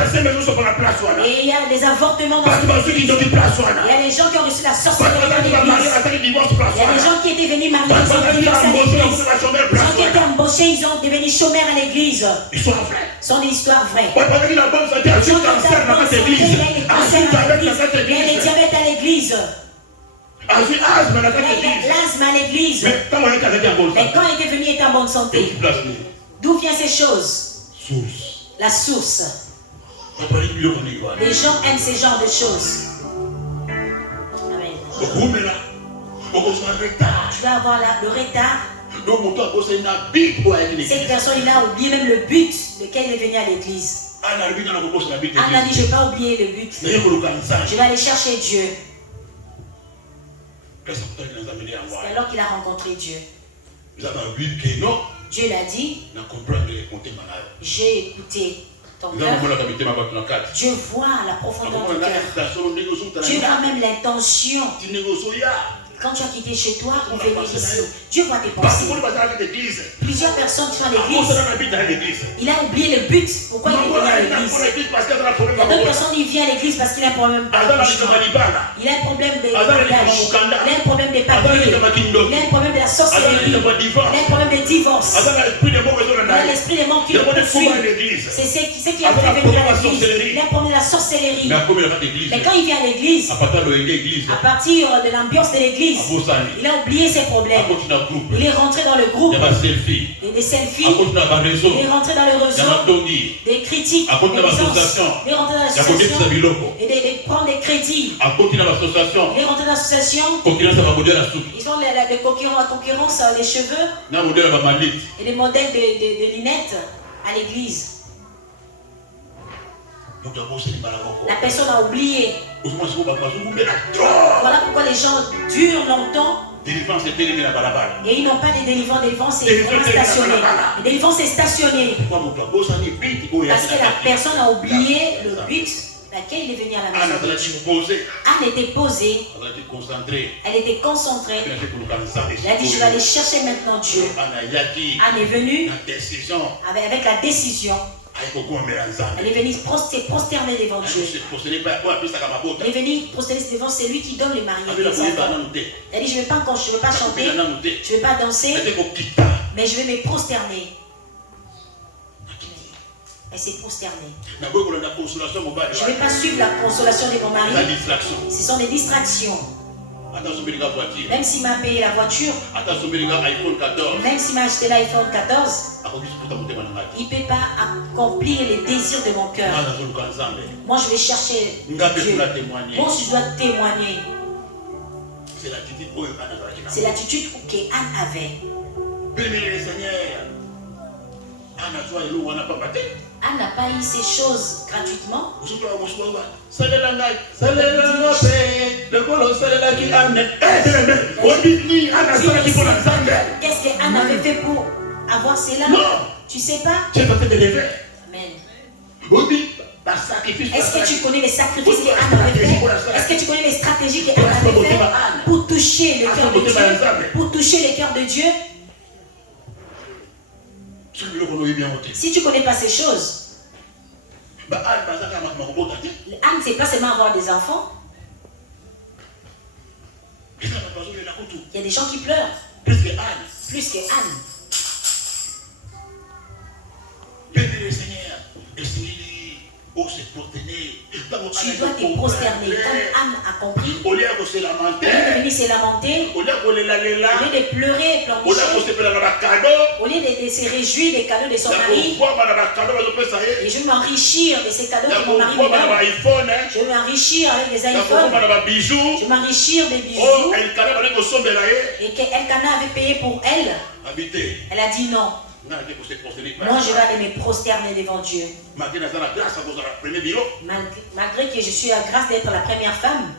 il y a des avortements dans cette église. Il y a des gens qui ont reçu la sorcellerie dans l'église. Il y a des gens qui étaient venus mariés, ils sont divorcés à l'église. Les gens qui étaient embauchés, ils ont devenu chômeurs à l'église. Ce sont des histoires vraies. Les gens qui ont il y a des diabètes à l'église. L'asthme à l'église. Mais quand il était venu, il était en bonne santé. D'où viennent ces choses? La source. Les gens aiment ce genre de choses. Amen. Tu vas avoir le retard. Cette personne, il a oublié même le but lequel il est venu à l'église. Anne a dit, je ne vais pas oublier le but. Je vais aller chercher Dieu. C'est alors qu'il a rencontré Dieu. Dieu l'a dit, j'ai écouté ton cœur. Dieu voit la profondeur du cœur. Dieu voit même l'intention. Quand tu as quitté chez toi pour venir ici, Dieu voit tes pensées. Plusieurs personnes qui sont à l'église, il a oublié le but. Pourquoi il est venu à l'église? Il y a d'autres personnes qui viennent à l'église parce qu'il a un problème d'accouchement. Il a un problème de mariage. Il a un problème de papier. Il a un problème de la sorcellerie. Il a un problème de divorce. Il a l'esprit des morts qui le poursuit. C'est ce qui a fait venir à l'église. Il a un problème de la sorcellerie. Mais quand il vient à l'église, à partir de l'ambiance de l'église, il a oublié ses problèmes. Il est rentré dans le groupe. Et des selfies. Il est rentré dans le réseau. Des critiques. Il est rentré dans l'association. Et de prendre des crédits. Il est rentré dans l'association. Ils ont la concurrence des cheveux. Et des modèles de lunettes à l'église. La personne a oublié. Voilà pourquoi les gens durent longtemps. Et ils n'ont pas de délivrance, c'est stationné. La délivrance est stationnée. Parce que la personne a oublié le but laquelle il est venu à la maison de Dieu. Anne était posée. Elle était concentrée. Elle a dit, je vais aller chercher maintenant Dieu. Anne est venue avec la décision. Elle est venue prosterner devant Dieu. Elle est venue prosterner devant celui qui donne les mariés. Elle a dit, je ne vais pas chanter, je ne vais pas danser, mais je vais me prosterner. Elle s'est prosternée. Je ne vais pas suivre la consolation de mon mari. Ce sont des distractions. Même s'il m'a payé la voiture, même s'il m'a acheté l'iPhone 14, il ne peut pas accomplir les désirs de mon cœur. Moi, je vais chercher Dieu. Moi, je dois témoigner. C'est l'attitude qu'Anne avait. Anne n'a pas eu ces choses gratuitement. Qu'est-ce que Anne avait fait pour avoir cela? Non. Tu sais pas? Tu es en train de lever. Amen. Est-ce que tu connais les sacrifices qu'Anne avait fait? Est-ce que tu connais les stratégies qu'Anne avait fait pour toucher le cœur de Dieu? Pour toucher le cœur de Dieu? Si tu ne connais pas ces choses, Anne ne sait pas seulement avoir des enfants. Il y a des gens qui pleurent. Plus que Anne. Tu dois te prosterner comme Anne a compris. Au lieu de venir se lamenter, au lieu de pleurer, au lieu de se réjouir des cadeaux de son mari, et je vais m'enrichir de ces cadeaux que mon mari me donne. Je vais m'enrichir avec des iPhones. Je vais m'enrichir des bijoux. Et qu'Elkana avait payé pour elle. Elle a dit non. Moi, je vais aller me prosterner devant Dieu. Malgré que je suis à grâce d'être la première femme.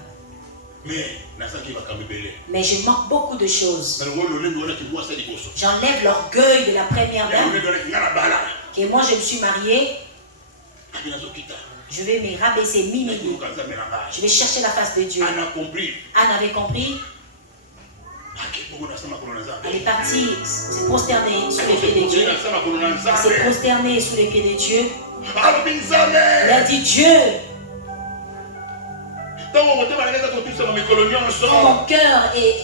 Mais je manque beaucoup de choses. J'enlève l'orgueil de la première dame. Que moi, je me suis mariée. Je vais me rabaisser, m'humilier. Je vais chercher la face de Dieu. Anne avait compris. Elle est partie se prosterner sous les pieds de Dieu. Se prosterner sous les pieds de Dieu. Elle a dit Dieu. Quand mon cœur est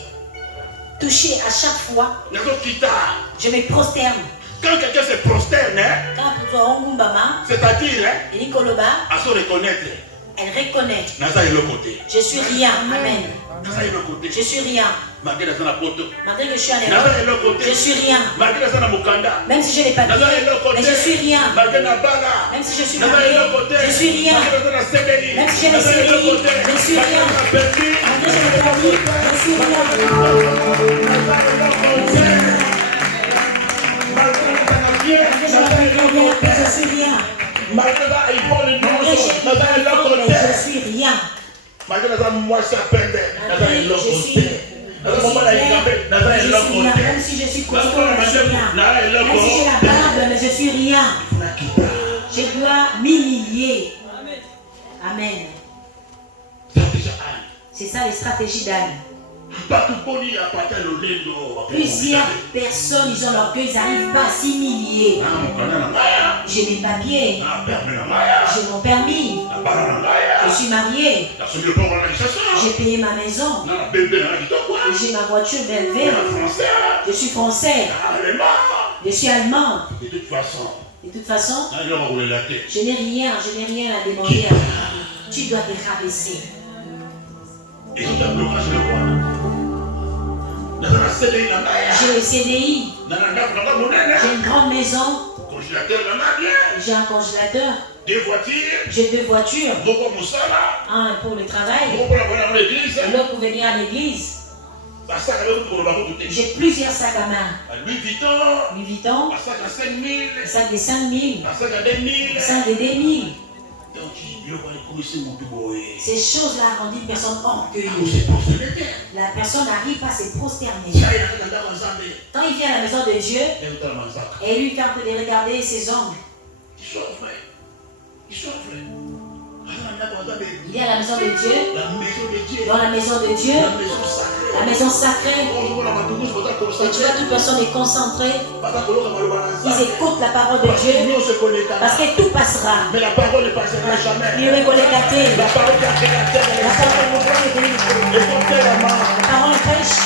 touché à chaque fois, je me prosterne. Quand quelqu'un se prosterne, c'est-à-dire, elle reconnaît. Je suis rien. Amen. Je suis rien. Malgré que je suis en Europe, je suis rien. Même si je n'ai pas de mais je suis rien. Même si je suis marié, je suis rien. Même si je n'ai CDI, je suis rien. Malgré que je n'ai pas dit, je suis rien. Je suis rien. Malgré je suis rien. Malgré moi, ça perdait. Même si je suis costaud, je suis rien. Même si j'ai la barbe, mais je suis rien. Je dois m'humilier. Amen. C'est ça les stratégies d'Anne. Plusieurs personnes, ils ont l'orgueil, ils n'arrivent pas à s'humilier. J'ai mes papiers. J'ai mon permis. Je suis marié. J'ai payé ma maison. J'ai ma voiture BMW. Je suis français. Je suis allemand. De toute façon, je n'ai rien à demander à Dieu. Tu dois te rabaisser. J'ai le CDI. J'ai une grande maison. J'ai un congélateur. J'ai 2 voitures. Un pour le travail. L'autre pour venir à l'église. J'ai plusieurs sacs à main. Louis Vuitton. Un sac de 5 000. Un sac de 2 000. Ces choses-là rendent une personne orgueilleuse. La personne n'arrive pas à se prosterner. Quand il vient à la maison de Dieu, et lui, quand il regarder ses ongles, il est à la maison de Dieu, dans la maison de Dieu, la maison sacrée. Et tu vois, toute personne est concentrée. Ils écoutent la parole de Dieu. Parce que tout passera. Mais la parole ne passera jamais. Il rigole gâté. La parole qui a créé la terre. La parole prêche.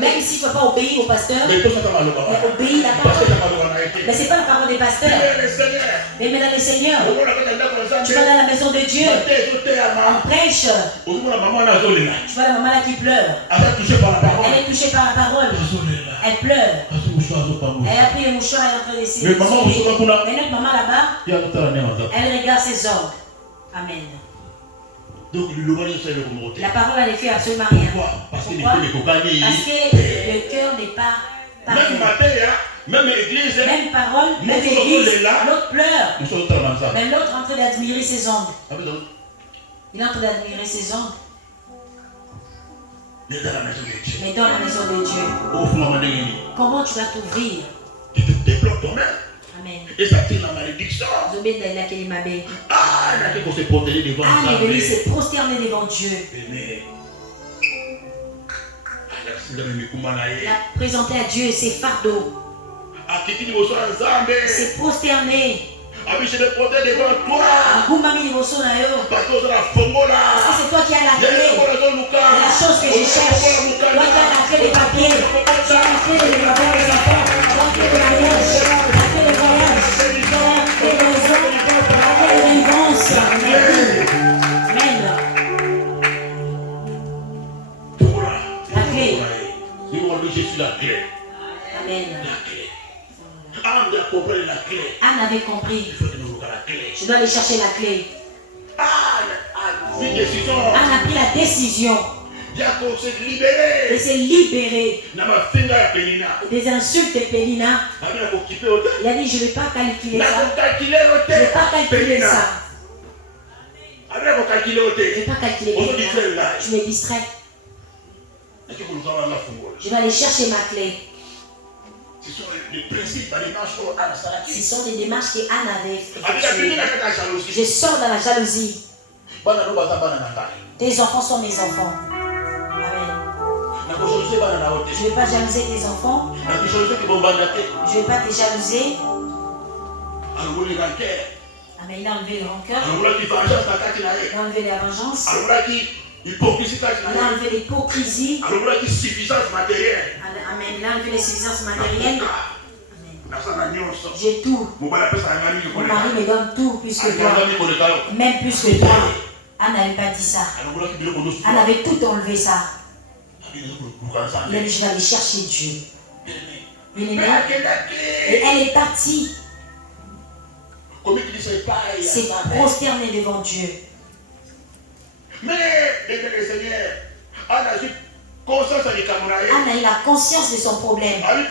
Même s'il ne peut pas obéir au pasteur, mais obéir la parole. Mais ce n'est pas la parole des pasteurs. Mais mesdames et seigneurs, tu vas dans la maison de Dieu, on prêche. Tu vois la maman là qui pleure. Elle est touchée par la parole. Elle pleure. Elle a pris le mouchoir et est en train d'essayer. Mais notre maman là-bas, elle regarde ses ongles. Amen. Donc la parole elle ne fait absolument rien. Parce que le cœur n'est pas pareil. Même église. Même parole, même église. L'autre pleure. Mais l'autre est en train d'admirer ses ongles. Il est en train d'admirer ses ongles. Mais dans la maison de Dieu, comment tu vas t'ouvrir? Tu te débloques toi-même. Amen. Et ça tire la malédiction. Ah, il faut se prosterner devant il est venu se prosterner devant Dieu. Il a présenté à Dieu ses fardeaux. Il s'est prosterné. Je me protège devant toi. Parce que c'est toi qui as la clé. La chose que je cherche. Toi qui as la clé des papiers. Tu as la clé des papiers des enfants. Tu as la clé de mariage. La clé des voyages. La clé des maisons. La clé de délivrance. Amen. La clé. Je suis la clé. Amen. La clé. Anne avait compris. Je dois aller chercher la clé. Anne a pris la décision de se libérer des insultes de Pénina. Il a dit, je ne vais pas calculer ça. Je ne vais pas calculer ça. Je ne vais pas calculer Pénina. Je me distrais. Je vais aller chercher ma clé. Ce sont les principes, les démarches qu'Anne a. Ce sont les démarches qu'Anne avait effectuées. Je sors dans la jalousie. Tes enfants sont mes enfants. Amen. Je ne vais pas jalouser tes enfants. Je ne vais pas te jalouser. Amen. Il a enlevé le rancœur. Il a enlevé la vengeance. Il a enlevé l'hypocrisie. Amen. Il a enlevé les suffisances matérielles. Amen. J'ai tout. Mon mari me donne tout plus que toi. Même plus que toi. Anne n'avait pas dit ça. Anne avait tout enlevé ça. Il a dit, je vais aller chercher Dieu. Et elle est partie. C'est prosterné devant Dieu. Mais, Seigneur, Anne a eu la conscience de son problème. Le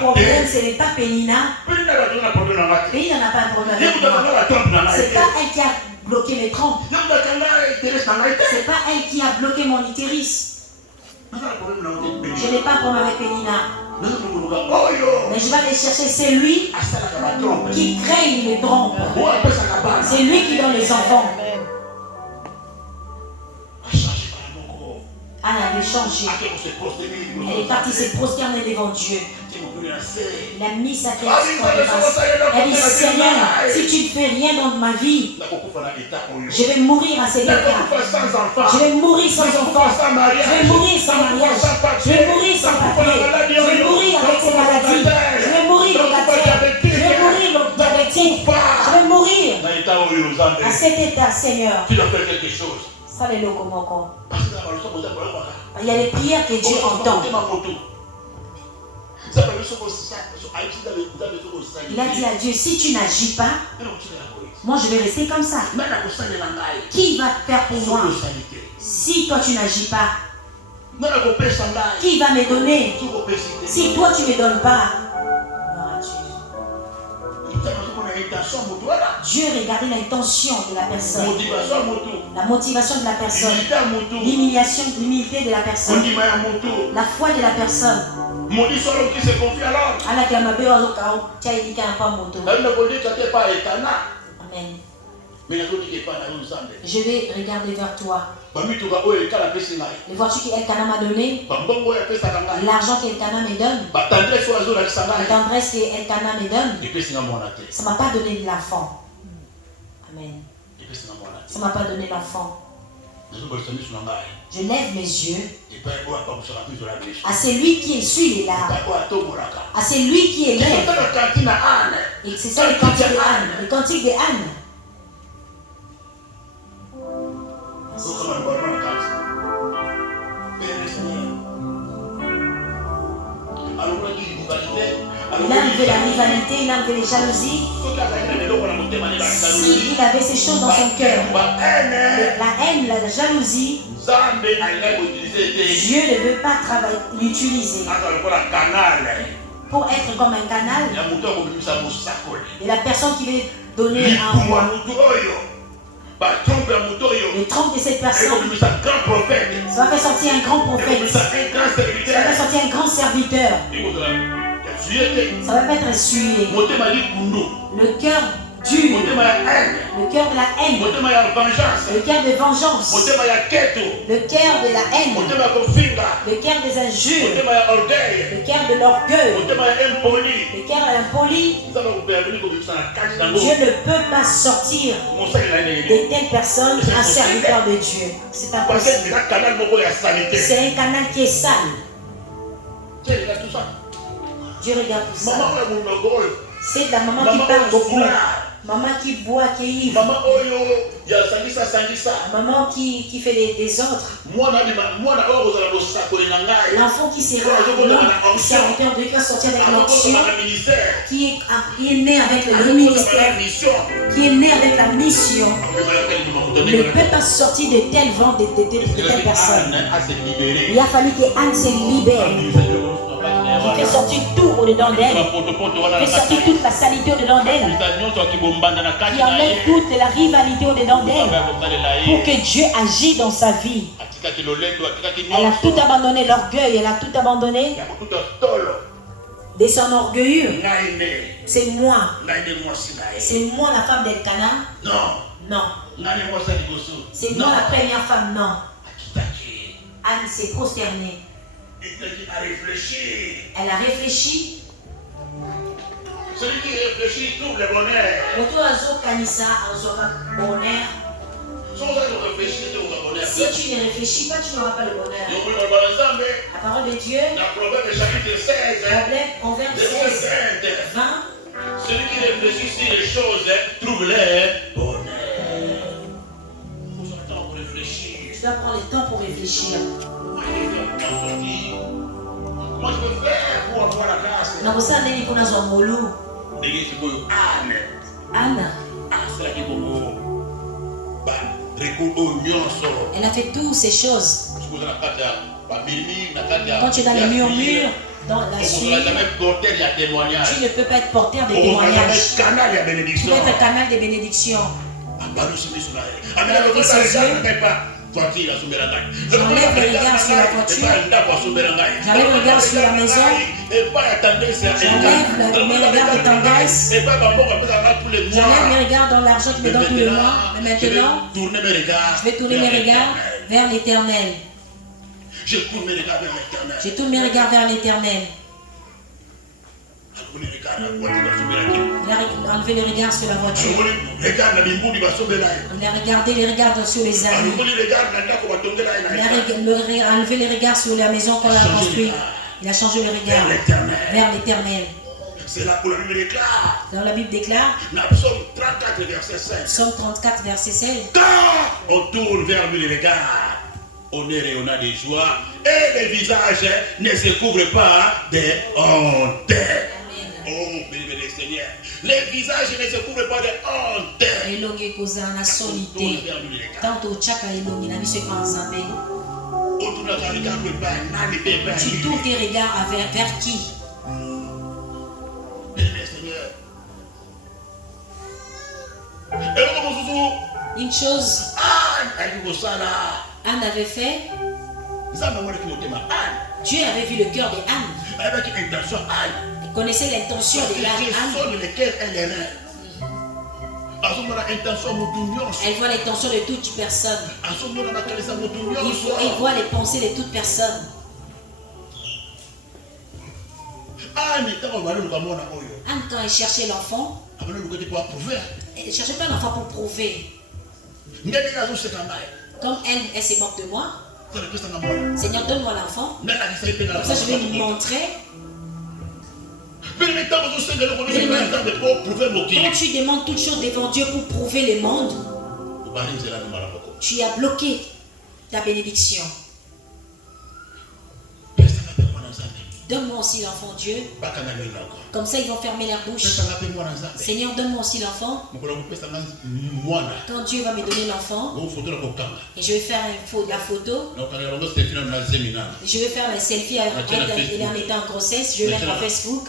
problème, ce n'est pas Pénina. Pénina n'a pas un problème avec moi. C'est pas elle qui a bloqué mes trompes. C'est pas elle qui a bloqué mon utérus. Je n'ai pas un problème avec Pénina. Mais je vais aller chercher, c'est lui qui crée les trompes. C'est lui qui donne les enfants. Anne avait changé. Elle est partie se prosterner devant Dieu. Il a mis sa tête sur les faces. Elle dit, Seigneur, si tu ne fais rien dans ma vie, je vais mourir à cet état. Je vais mourir sans enfant. Je vais mourir sans mariage. Je vais mourir sans papier. Je vais mourir avec ces maladies. Je vais mourir au cancer. Je vais mourir au diabétique. Je vais mourir à cet état, Seigneur. Tu dois faire quelque chose. Il y a des prières que Dieu entend. Il a dit à Dieu, si tu n'agis pas, moi je vais rester comme ça. Qui va faire pour moi? Si toi tu n'agis pas, qui va me donner? Si toi tu ne me donnes pas, Dieu regardait l'intention de la personne, la motivation de la personne, l'humilité de la personne, la foi de la personne. Amen. Je vais regarder vers toi. Les voitures qu'Elkana m'a donné, l'argent qu'Elkana me donne, la tendresse qu'Elkana me donne, ça ne m'a pas donné de l'enfant. Amen. Ça ne m'a pas donné l'enfant. Je lève mes yeux à celui qui essuie les larmes, à celui qui élève. Et c'est ça le cantique de Anne. Le cantique de Anne. Il a enlevé la rivalité, il a enlevé les jalousies. S'il avait ces choses dans son cœur, la haine, la jalousie, Dieu ne veut pas l'utiliser pour être comme un canal. Et la personne qui veut donner un roi. Le trompe de cette personne, ça va faire sortir un grand prophète. Ça va faire sortir un grand serviteur. Ça va pas être essuyé. Le cœur dur. Le cœur de la haine. Le cœur de vengeance. Le cœur de la haine. Le cœur des injures. Le cœur de l'orgueil. Le cœur impoli. Dieu ne peut pas sortir de telles personnes un serviteur de Dieu. C'est impossible. C'est un canal qui est sale. Dieu regarde tout ça. C'est de la maman qui parle beaucoup. Maman qui boit, qui est ivre. Maman qui fait des désordres. L'enfant qui sera serviteur de Dieu, qui va sortir avec l'onction, qui est né avec le ministère, qui est né avec la mission, ne peut pas sortir de telles ventes, de telles personnes. Il a fallu que Anne se libère. Qui fait sortir tout au-dedans d'elle. Qui fait sortir toute la saleté au-dedans d'elle. Qui enlève toute la rivalité au-dedans d'elle. Pour que Dieu agisse dans sa vie. Elle a tout abandonné, l'orgueil. Elle a tout abandonné. De son orgueil. C'est moi. C'est moi la femme d'Elkana. Non. C'est moi la première femme. Non. Anne s'est prosternée. Elle a réfléchi. Celui qui réfléchit trouve le bonheur. Si tu ne réfléchis pas, tu n'auras pas le bonheur. La parole de Dieu, Proverbe 16, 20. Celui qui réfléchit sur les choses trouve le bonheur. Il faut le temps pour réfléchir. Tu dois prendre le temps pour réfléchir. Comment je peux faire pour avoir la grâce? Anne. Elle a fait toutes ces choses. Quand tu es dans les murmures, dans la suite, tu ne peux pas être porteur de témoignages. Tu peux être canal de bénédiction. J'enlève le regard sur la voiture. J'enlève le regard sur la maison. J'enlève mes regards de tendresse. J'enlève mes regards dans l'argent qui me donne tout le mois. Mais maintenant, je vais tourner mes regards vers l'Éternel. Je tourne mes regards vers l'Éternel. Je tourne mes regards vers l'Éternel. Il a enlevé les regards sur la voiture. Il a regardé les regards sur les amis. Il a enlevé les regards sur la maison qu'on a construite. Il a changé le regard vers l'Éternel. C'est là où la Bible déclare. Dans la Bible déclare. Psaume 34 verset 5. Psaume 34 verset 16. Quand on tourne vers lui les regards, on est rayonnant de joie et les visages ne se couvrent pas de honte. Oh, béni le Seigneur. Les visages ne se couvrent pas de honte. Tu tournes tes regards vers qui? Béni le Seigneur. Une chose, Anne avait fait. Dieu avait vu le cœur de Anne. Il connaissait l'intention de Anne. Elle voit l'intention de toute personne. Il voit les pensées de toute personne. Anne, quand elle cherchait l'enfant, elle ne cherchait pas l'enfant pour prouver. Comme elle se moque de moi. Seigneur, donne-moi l'enfant. Comme ça, je vais lui montrer. Quand tu demandes toutes choses devant Dieu pour prouver le monde, tu as bloqué ta bénédiction. Donne-moi aussi l'enfant, Dieu. Comme ça, ils vont fermer leur bouche. Seigneur, donne-moi aussi l'enfant. Quand Dieu va me donner l'enfant, et je vais faire la photo. Je vais faire la selfie en étant en grossesse. Je vais mettre en Facebook.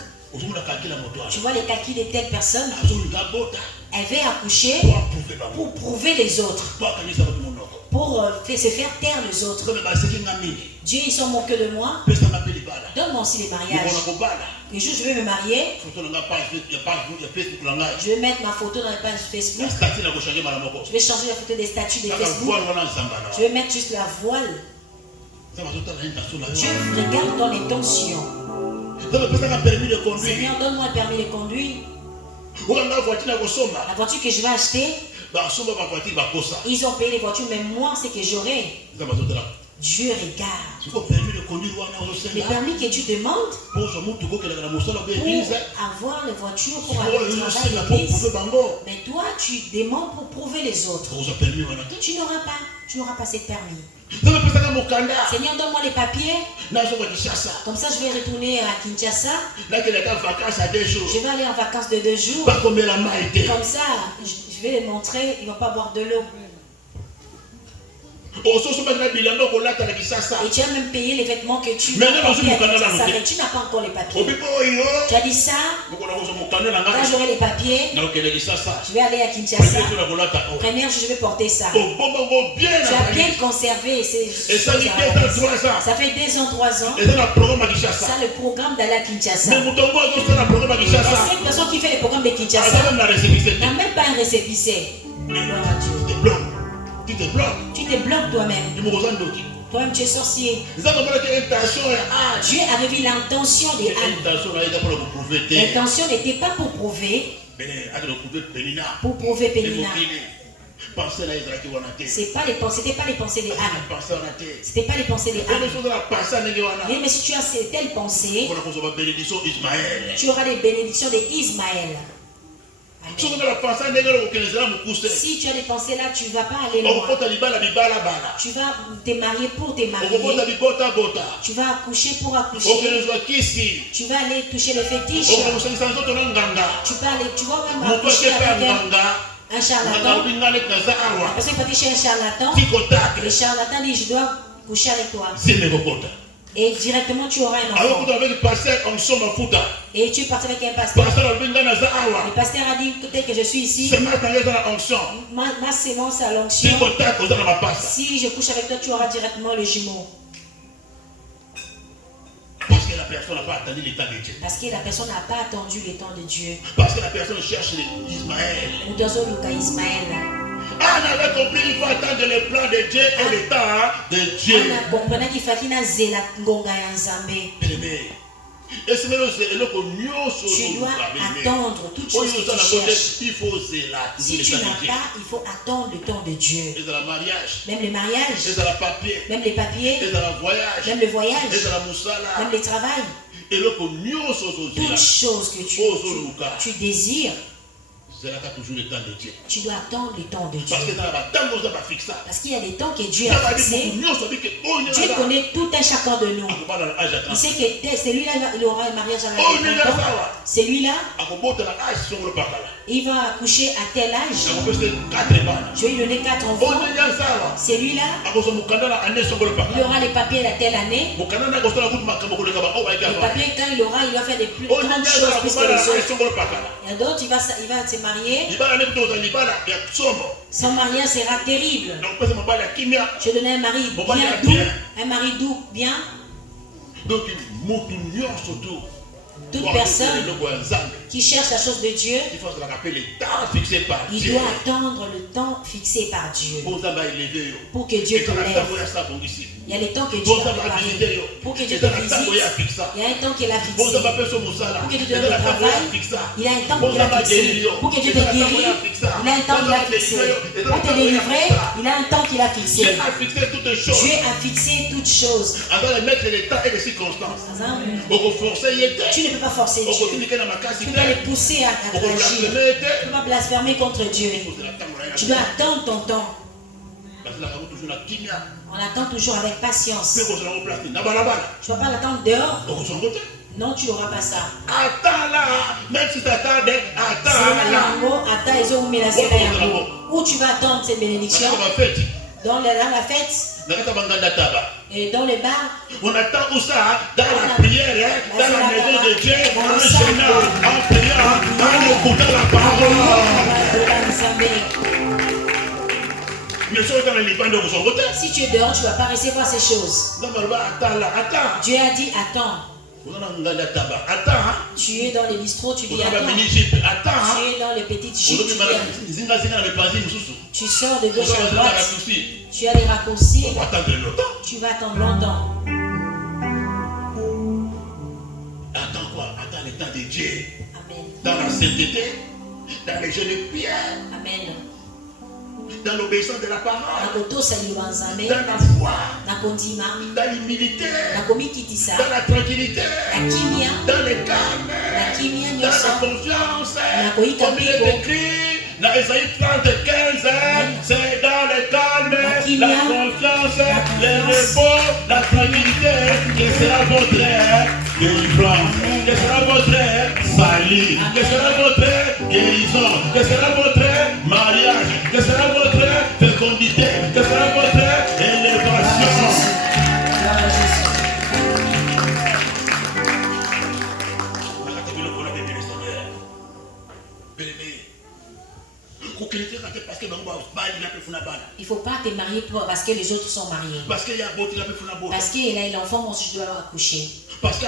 Tu vois les calculs de telle personne. Elle veut accoucher pour prouver les autres. Pour se faire taire les autres. Dieu, ils sont moqués de moi. Donne-moi aussi les mariages. Le jour où je vais me marier, je vais mettre ma photo dans la page Facebook. Je vais changer la photo des statuts de Facebook. Je vais mettre juste la voile. Dieu regarde dans l'intention. Seigneur, donne-moi le permis de conduire. La voiture que je vais acheter, ils ont payé les voitures, mais moi, c'est que j'aurai. Dieu regarde. Le permis que tu demandes pour avoir les voitures pour aller au travail à l'église. Mais toi, tu demandes pour prouver les autres. Tu n'auras pas ce permis. Seigneur, donne-moi les papiers. Comme ça, je vais retourner à Kinshasa. Je vais aller en vacances de 2 jours. Comme ça, je vais les montrer. Ils ne vont pas boire de l'eau. Et tu as même payé les vêtements que tu as mais tu n'as pas encore les papiers. Tu as dit ça. Quand j'aurai les papiers, je vais aller à Kinshasa. Première jour, je vais porter ça. Tu as bien conservé ces choses. Ça fait 2 ans, 3 ans. Ça, le programme d'aller à Kinshasa. Et cette personne qui fait le programme de Kinshasa n'a même pas un récépissé. Tu te bloques toi-même. Toi-même, tu es sorcier. Dieu a révélé l'intention de Anne. L'intention n'était pas pour prouver. Pour prouver Pénina. C'était pas les pensées de Anne. C'était pas les pensées de Anne. Mais si tu as telle pensée, tu auras les bénédictions d'Ismaël. Si tu as des pensées là, tu ne vas pas aller loin. Tu vas te marier pour te marier. Tu vas accoucher pour accoucher. Tu vas aller toucher le fétiche. Tu vas même accoucher avec un charlatan. Parce que quand tu es chez un charlatan, le charlatan dit je dois coucher avec toi. Et directement tu auras un enfant. Et tu es parti avec un pasteur. Le pasteur a dit peut-être que je suis ici. Ma sémence à l'onction. Si je couche avec toi, tu auras directement le jumeau. Parce que la personne n'a pas attendu le temps de Dieu. Parce que la personne n'a pas attendu le temps de Dieu. Parce que la personne cherche Ismaël. Anne avait compris qu'il faut attendre le plan de Dieu et le temps de Dieu. Tu dois attendre toutes choses que tu cherches. Si tu n'as pas, il faut attendre le temps de Dieu. Même le mariage, même les papiers, même le voyage, même le travail. Toutes choses que tu désires, tu dois attendre le temps de Dieu. Parce qu'il y a des temps que Dieu a fixés. Dieu connaît tout un chacun de nous. Il sait que celui-là, il aura un mariage à l'âge de 30 ans. Celui-là, il va accoucher à tel âge. Je vais lui donner 4 enfants. Celui-là, il aura les papiers à telle année. Les papiers, quand il aura, il va faire des plus grandes choses plus que les autres. Il y a d'autres, il va se marier. Son mariage sera terrible. Je donnais un mari bien doux. Un mari doux, bien. Toute personne qui cherche la chose de Dieu, il doit attendre le temps fixé par Dieu pour que Dieu te lève. Il y a les temps que Dieu a préparés pour que Dieu te visite. Il y a un temps qu'il a fixé pour que Dieu te donne le travail. Il y a un temps qu'il a fixé pour que Dieu te guérisse. Il a un temps qu'il a fixé pour te délivrer. Il a un temps qu'il a fixé. Dieu a fixé toutes choses. Tu ne peux pas forcer Dieu. Tu dois les pousser à agir. Tu ne peux pas blasphémer contre Dieu. Tu dois attendre ton temps. On attend toujours avec patience. Tu ne vas pas l'attendre dehors. Non, tu n'auras pas ça. Attends là, même si tu attends, attends là. Où tu vas attendre cette bénédiction? Dans la fête. Et dans les bars, on attend tout ça dans la prière, dans la maison de Dieu, en jeûnant, en priant, en écoutant la parole. Mais si tu es dehors, tu ne vas pas recevoir ces choses. Dieu a dit attends. Tu es dans les bistrots, tu dis attends. Tu es dans les petites jupes, tu sors de gauche à droite. Tu as des raccourcis. Tu vas attendre longtemps. Attends quoi? Attends le temps de Dieu. Amen. Dans la sainteté, dans les jeunes de prière. Amen. Dans l'obéissance de la parole, dans la foi, dans l'humilité, dans la tranquillité, dans le calme, dans la confiance, comme il est écrit dans Ésaïe 30:15, c'est dans le calme, la confiance, le repos, la tranquillité que sera votre délivrance, que sera votre salut, que sera votre guérison, que sera votre mariage, que sera votre fécondité, que sera votre élévation. Il ne faut pas te marier parce que les autres sont mariés. Parce qu'il a l'enfant, moi je dois accoucher. Parce que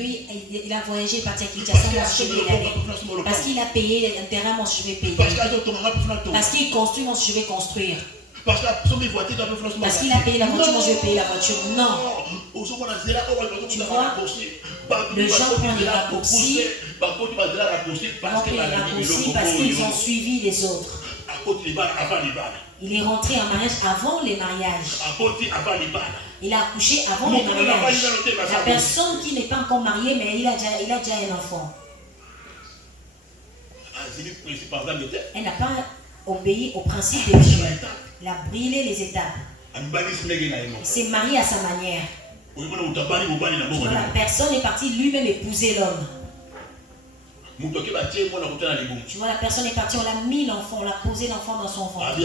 lui, il a voyagé, il est parti à Kinshasa, moi je vais y aller. Parce qu'il a payé un terrain, moi je vais payer. Parce qu'il construit, moi je vais construire. Parce qu'il a payé la voiture, moi je vais payer la voiture. Non. Tu vois, les gens prennent les raccourcis. Parce qu'ils ont suivi les autres. Il est rentré en mariage avant les mariages. Il a accouché avant les mariages. La personne qui n'est pas encore mariée, mais il a déjà un enfant. Elle n'a pas obéi au principe de Dieu. Il a brûlé les étapes. Il s'est marié à sa manière. La personne est partie lui-même épouser l'homme. Tu vois, la personne est partie, on l'a mis l'enfant, on l'a posé l'enfant dans son ventre. Il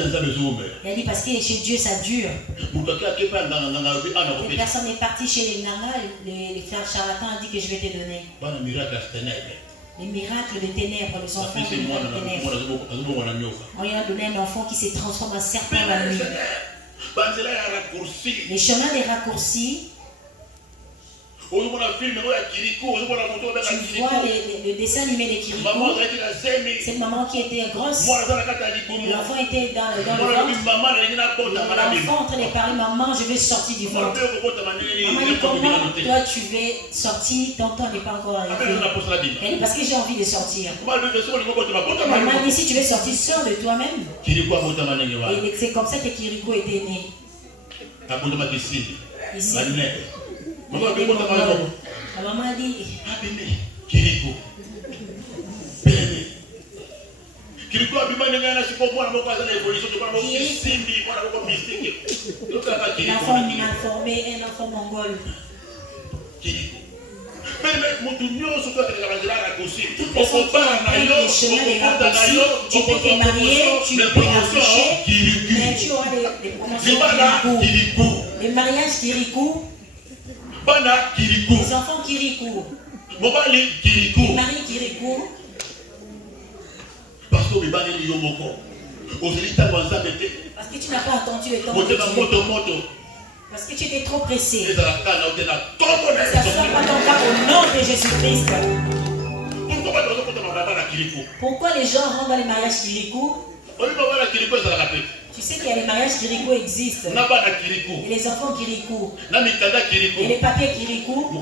a dit parce que chez Dieu ça dure. Les personnes est partie chez les nanas, les frères charlatans ont dit que je vais te donner. Les miracles de ténèbres, les enfants de ténèbres. On lui a donné un enfant qui se transforme en serpent la nuit. Les chemins des raccourcis. Tu vois le dessin animé de Kirikou. Cette maman qui était grosse. L'enfant était dans le ventre. L'enfant en train de parler, maman, je vais sortir du ventre. Maman dit comment toi tu veux sortir, ton temps n'est pas encore arrivé. Elle dit parce que j'ai envie de sortir. Maman dit si tu veux sortir, sors de toi-même. Et c'est comme ça que Kirikou était né. Ici. La maman a dit Kirikou. L'enfant mal formé, un enfant mongol. Toute personne qui a les chemins des raccourcis, tu peux te marier, tu peux accoucher, mais tu auras des promotions Kirikou. Les mariages Kirikou. Les enfants Kirikou. Les maris Kirikou. Parce que tu n'as pas attendu le temps de Dieu. Parce que tu étais trop pressé. Ça soit pas ton cas au nom de Jésus-Christ. Pourquoi les gens rentrent dans les mariages Kirikou? Tu sais qu'il y a les mariages Kirikou existent. Et les enfants Kirikou. Et les papiers Kirikou.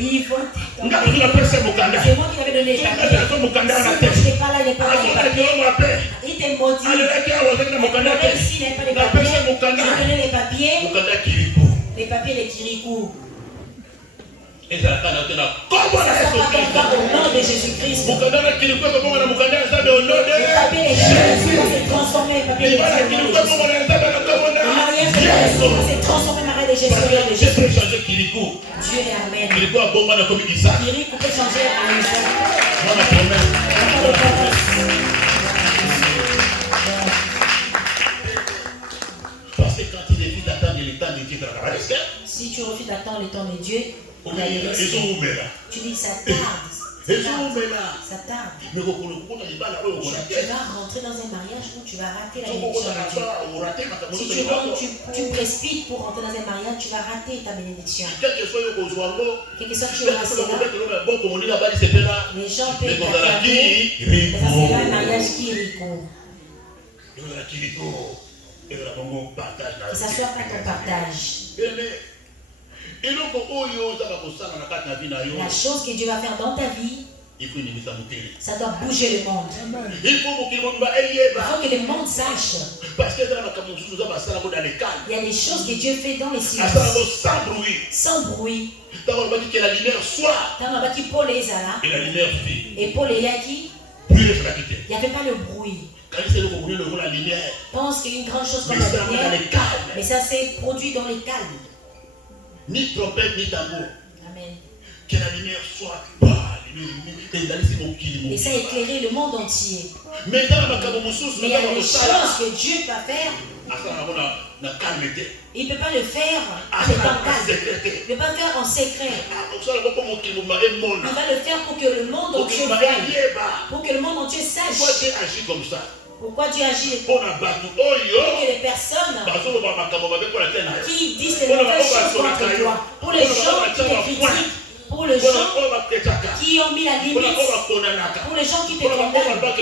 Il faut. C'est moi qui l'avais donné les papiers. Si je n'étais pas là, il n'est pas là les papiers. Il t'est maudit. Même s'il n'est pas les papiers, je donnais les papiers. Les papiers de Kirikou. Ça soit pas ton cas au nom de Jésus-Christ. Les papiers de Jésus s'est transformé. Les papiers de Dieu. Le mariage de Jésus s'est transformé en mariage de Jésus. Dieu est Amen. Kirikou peut changer à Isaac. Dieu, tu dis ça tarde. Ça tarde. Tu vas rentrer dans un mariage où tu vas rater la bénédiction de Dieu. Si tu précipites pour rentrer dans un mariage, tu vas rater ta bénédiction. Quel que soit que tu auras cela, les gens peuvent t'accorder, mais ça sera un mariage qui rico. Que ça soit pas ton partage. La chose que Dieu va faire dans ta vie, ça doit bouger le monde. Il faut que le monde sache. Il y a des choses que Dieu fait dans les silences. Sans bruit. Tant on va dire Paul et Zala. Et Paul et Yaki. Il n'y avait pas le bruit. Pense qu'il y a une grande chose comme la lumière. Mais ça s'est produit dans les calmes. Ni trompette, ni tambour. Amen. Que la lumière soit bas. Et ça a éclairé le monde entier. Mais il y a des choses que Dieu peut faire. Il ne peut pas le faire en étant calme. Il ne peut pas le faire en secret. Il va le faire pour que le monde entier veille. Pour que le monde entier sache. Pourquoi Dieu agit pour que les personnes qui disent les mauvaises choses contre toi, pour les gens qui te critiquent, pour les gens qui ont mis la limite, pour les gens qui te condamnent, pour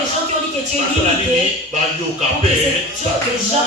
les gens qui ont dit que tu es limité, pour que ces gens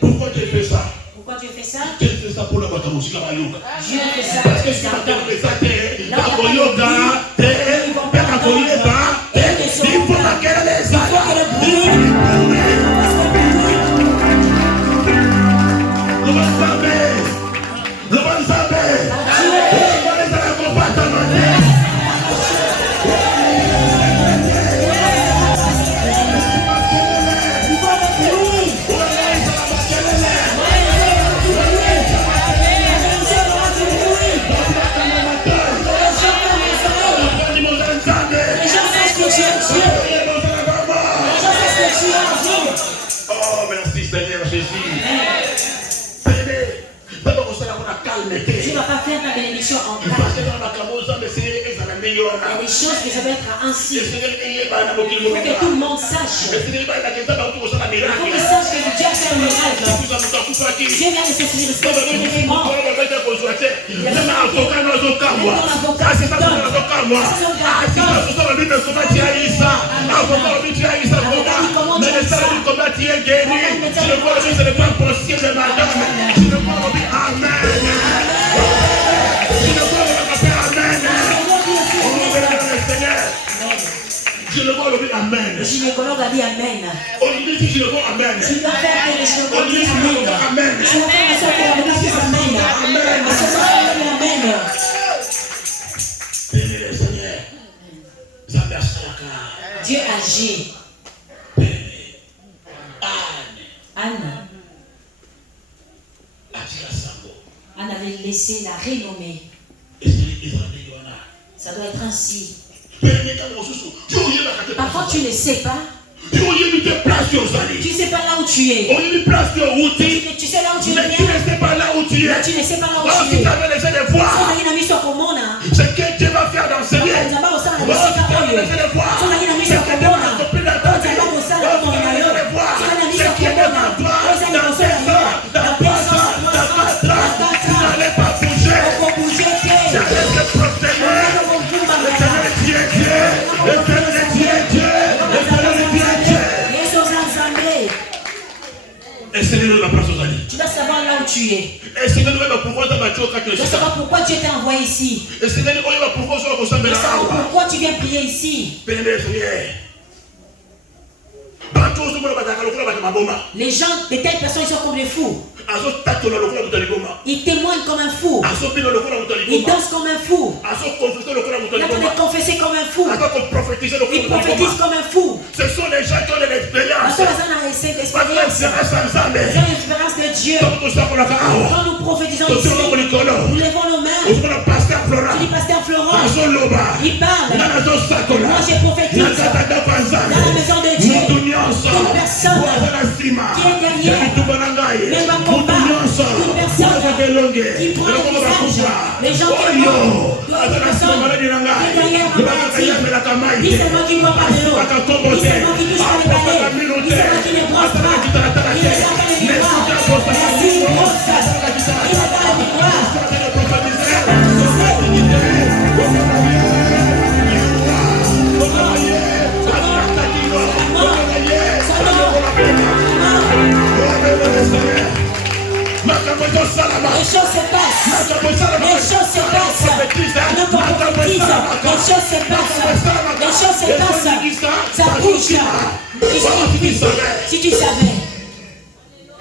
Pourquoi tu fais ça? Pourquoi tu fais ça? Tu fais ça pour la musique à yoga. Dieu fait ça. Parce que si tu fais ça, tu es yoga, il faut laquelle les Amen. calme. Dieu ne va pas faire ta bénédiction en calme. Il y a des choses que ça va être ainsi. Il faut que tout le monde sache. Il faut qu'il sache que Dieu a fait un miracle. Dieu vient de se suicider, il est mort. Je le vois le dire Amen. Le gynécologue a dit Amen. On lui dit je le vois Amen. Tu dois faire que le gynécologue dise Amen. Tu dois faire en sorte que la médecine dise Amen. Amen. À ce moment-là, Amen. Béni le Seigneur. Dieu agit. Anne. Anne avait laissé la renommée. Ça doit être ainsi. Parfois tu ne sais pas. Tu ne sais pas là où tu es. Tu sais là où tu es. Mais tu ne sais pas là où tu es. Tu ne sais pas là où tu es. Si tu avais laissé les voir ce que Dieu va faire dans ce lieu. Si tu avais laissé les voir ce que Dieu va accomplir dans ta vie. Ce qui est devant toi, dans tes soeurs, dans tes soeurs, dans ta trace, tu n'allais pas bouger. Tu allais te protéger. Le Seigneur est Dieu. Le Seigneur est Dieu. Le Seigneur est Dieu. Et Seigneur nous la place aux alliés. Tu dois savoir là où tu es. Et Seigneur nous va pouvoir t'abattre au cas tu dois savoir pourquoi tu étais envoyé ici. Et Seigneur nous va pouvoir se ressembler tu dois savoir là. pourquoi tu viens prier ici. Les gens, de telles personnes, ils sont comme des fous. Ils témoignent comme un fou. Ils dansent comme un fou. Ils attendent de confesser comme un fou. Ils prophétisent comme un fou. Ce sont les gens qui ont de l'expérience. Ils ont l'expérience de Dieu. Quand nous prophétisons ici, nous levons nos mains. Tu dis Pasteur Florent, il parle. Moi j'ai prophétisé dans la maison de Dieu. Une personne qui est derrière, même un combat, une personne qui prend le visage, les gens qui aiment, une personne qui est derrière un maladie, ni seulement qui ne boit pas de l'eau, ni seulement qui touche pas les balais, ni seulement qui ne brosse pas, il ne sent pas les miroirs, merci, brosse, il n'a pas les miroirs. Les choses se passent. Les choses se passent. Nous prophétisons. Les choses se passent. Les choses se passent. Ça bouge. Si tu savais.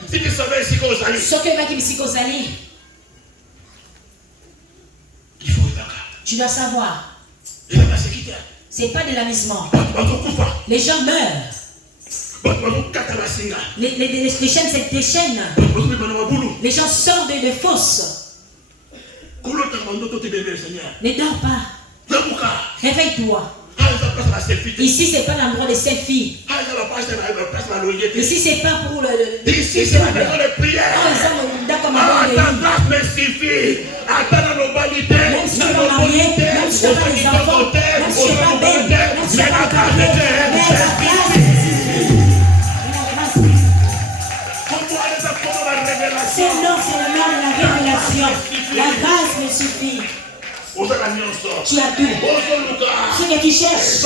Si tu savais ce qu'on s'allie. Ce que va qui psychosali. Il faut être. Tu dois savoir. C'est pas de l'amusement. Les gens meurent. Les chaînes se déchaînent. Les gens sortent de fosses. Ne dors pas. Réveille-toi. Ici, c'est pas l'endroit des selfies. Ici, c'est pas pour le. Ici, c'est la maison de prière. Ta grâce me suffit. Attends nos validités. Même si tu es marié, même si tu n'as pas des enfants, même si tu n'es pas belle, même si tu n'es pas marié, mais la grâce. C'est l'or, c'est le nom de la révélation. La grâce me suffit. Tu as tout. Ce que tu cherches,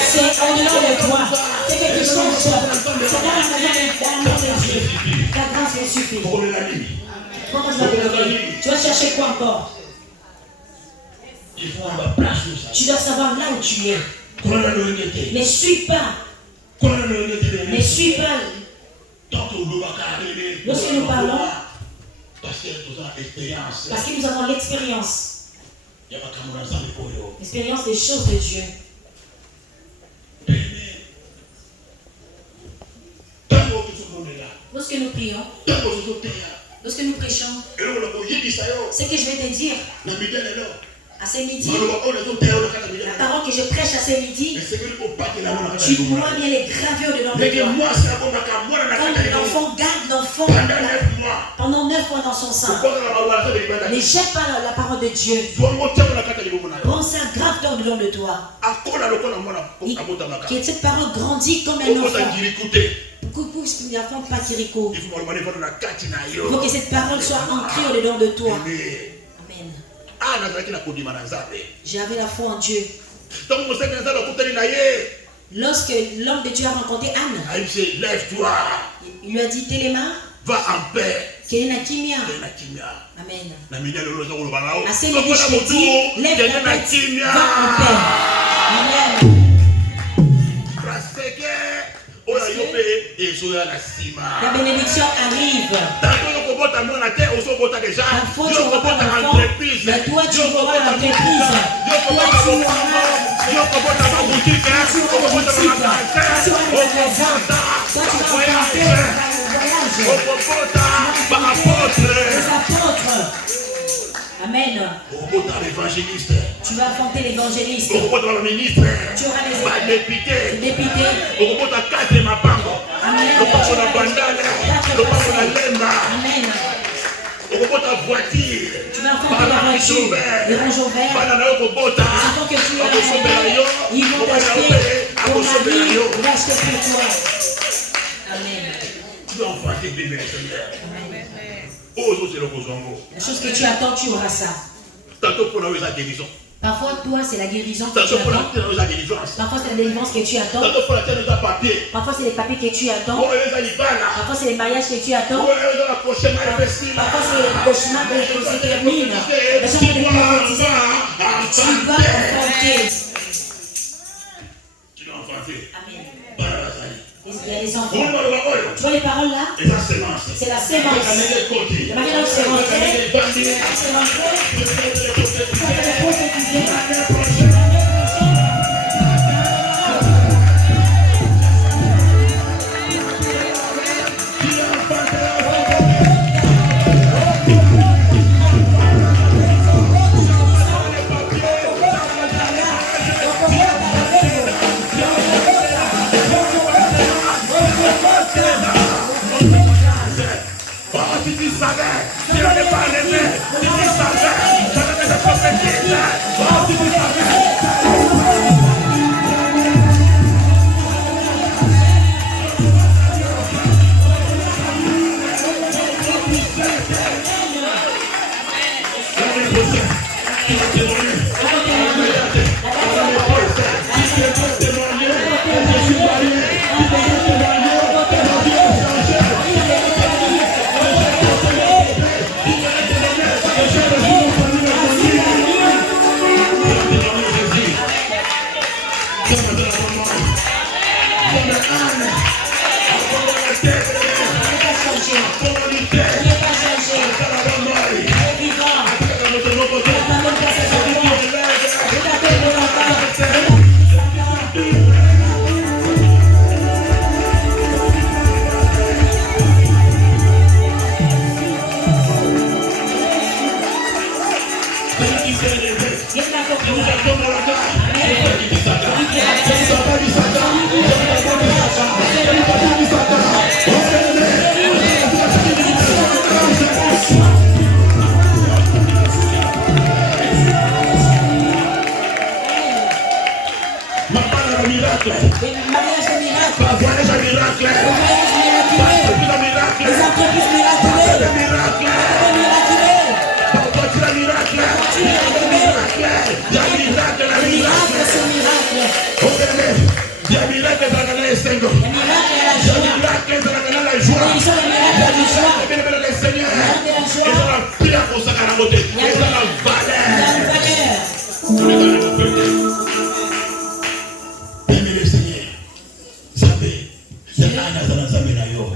c'est au-delà de toi. Ce que tu cherches, c'est dans la maison de Dieu. La grâce me suffit. Tu vas chercher quoi encore? Tu dois savoir là où tu es. Ne suis pas. Ne suis pas. Lorsque nous parlons, parce que nous avons l'expérience des choses de Dieu. Lorsque nous prions, lorsque nous prêchons, ce que je vais te dire à ce midi, la parole que je prêche à ce midi, tu pourras bien les graver au-dedans de toi. Quand l'enfant garde l'enfant pendant 9 mois dans son sang. Ne jette pas la parole de Dieu. Prends ça grave dedans de toi. Que cette parole grandit comme un enfant. Pas Kiriko. Il faut que cette parole soit ancrée au-dedans de toi. Amen. J'avais la foi en Dieu. Lorsque l'homme de Dieu a rencontré Anne, lève-toi. Il lui a dit, tes les mains. Va en paix. Amen. Assez les riches te dit, lève ta tête, va en paix. Amen. La bénédiction arrive. Parfois tu vas pas l'enfant, mais toi tu auras l'entreprise. Toi tu auras boutique. Toi tu auras les apôtres. Amen. Tu vas affronter l'évangéliste. Tu auras les députés. Amen. Amen. Tu vas affronter la voiture, les rouges au vert. Les enfants que tu as aimés, ils vont t'acheter ton mari, ils vont acheter pour toi. Amen. Tu dois affronter le Seigneur. La chose que tu attends, tu auras ça. Parfois, toi, c'est la guérison que tu attends. Parfois, c'est la délivrance que tu attends. Parfois, c'est les papiers que tu attends. Parfois, c'est les mariages que tu attends. Parfois, c'est le cauchemar que tu termines. La chose que tu dois affronter. Amen. Il y a les enfants. Tu vois les paroles là? C'est la sémence. La manière dont c'est rentré.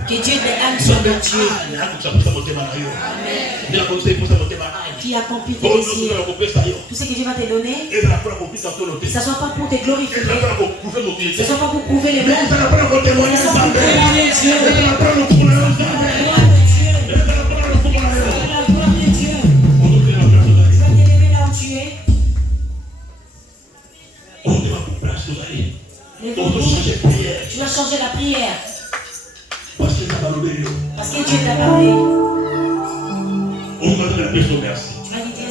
Que Dieu t'aime sur le Dieu. Qui accomplit tes désirs. Tout ce que Dieu va te donner, ce ne soit pas pour te glorifier, ce ne soit pas pour prouver les mondes, ce soit pour témoigner Dieu. Tu dois changer la prière. Parce que Dieu t'a parlé. On va te la personne merci.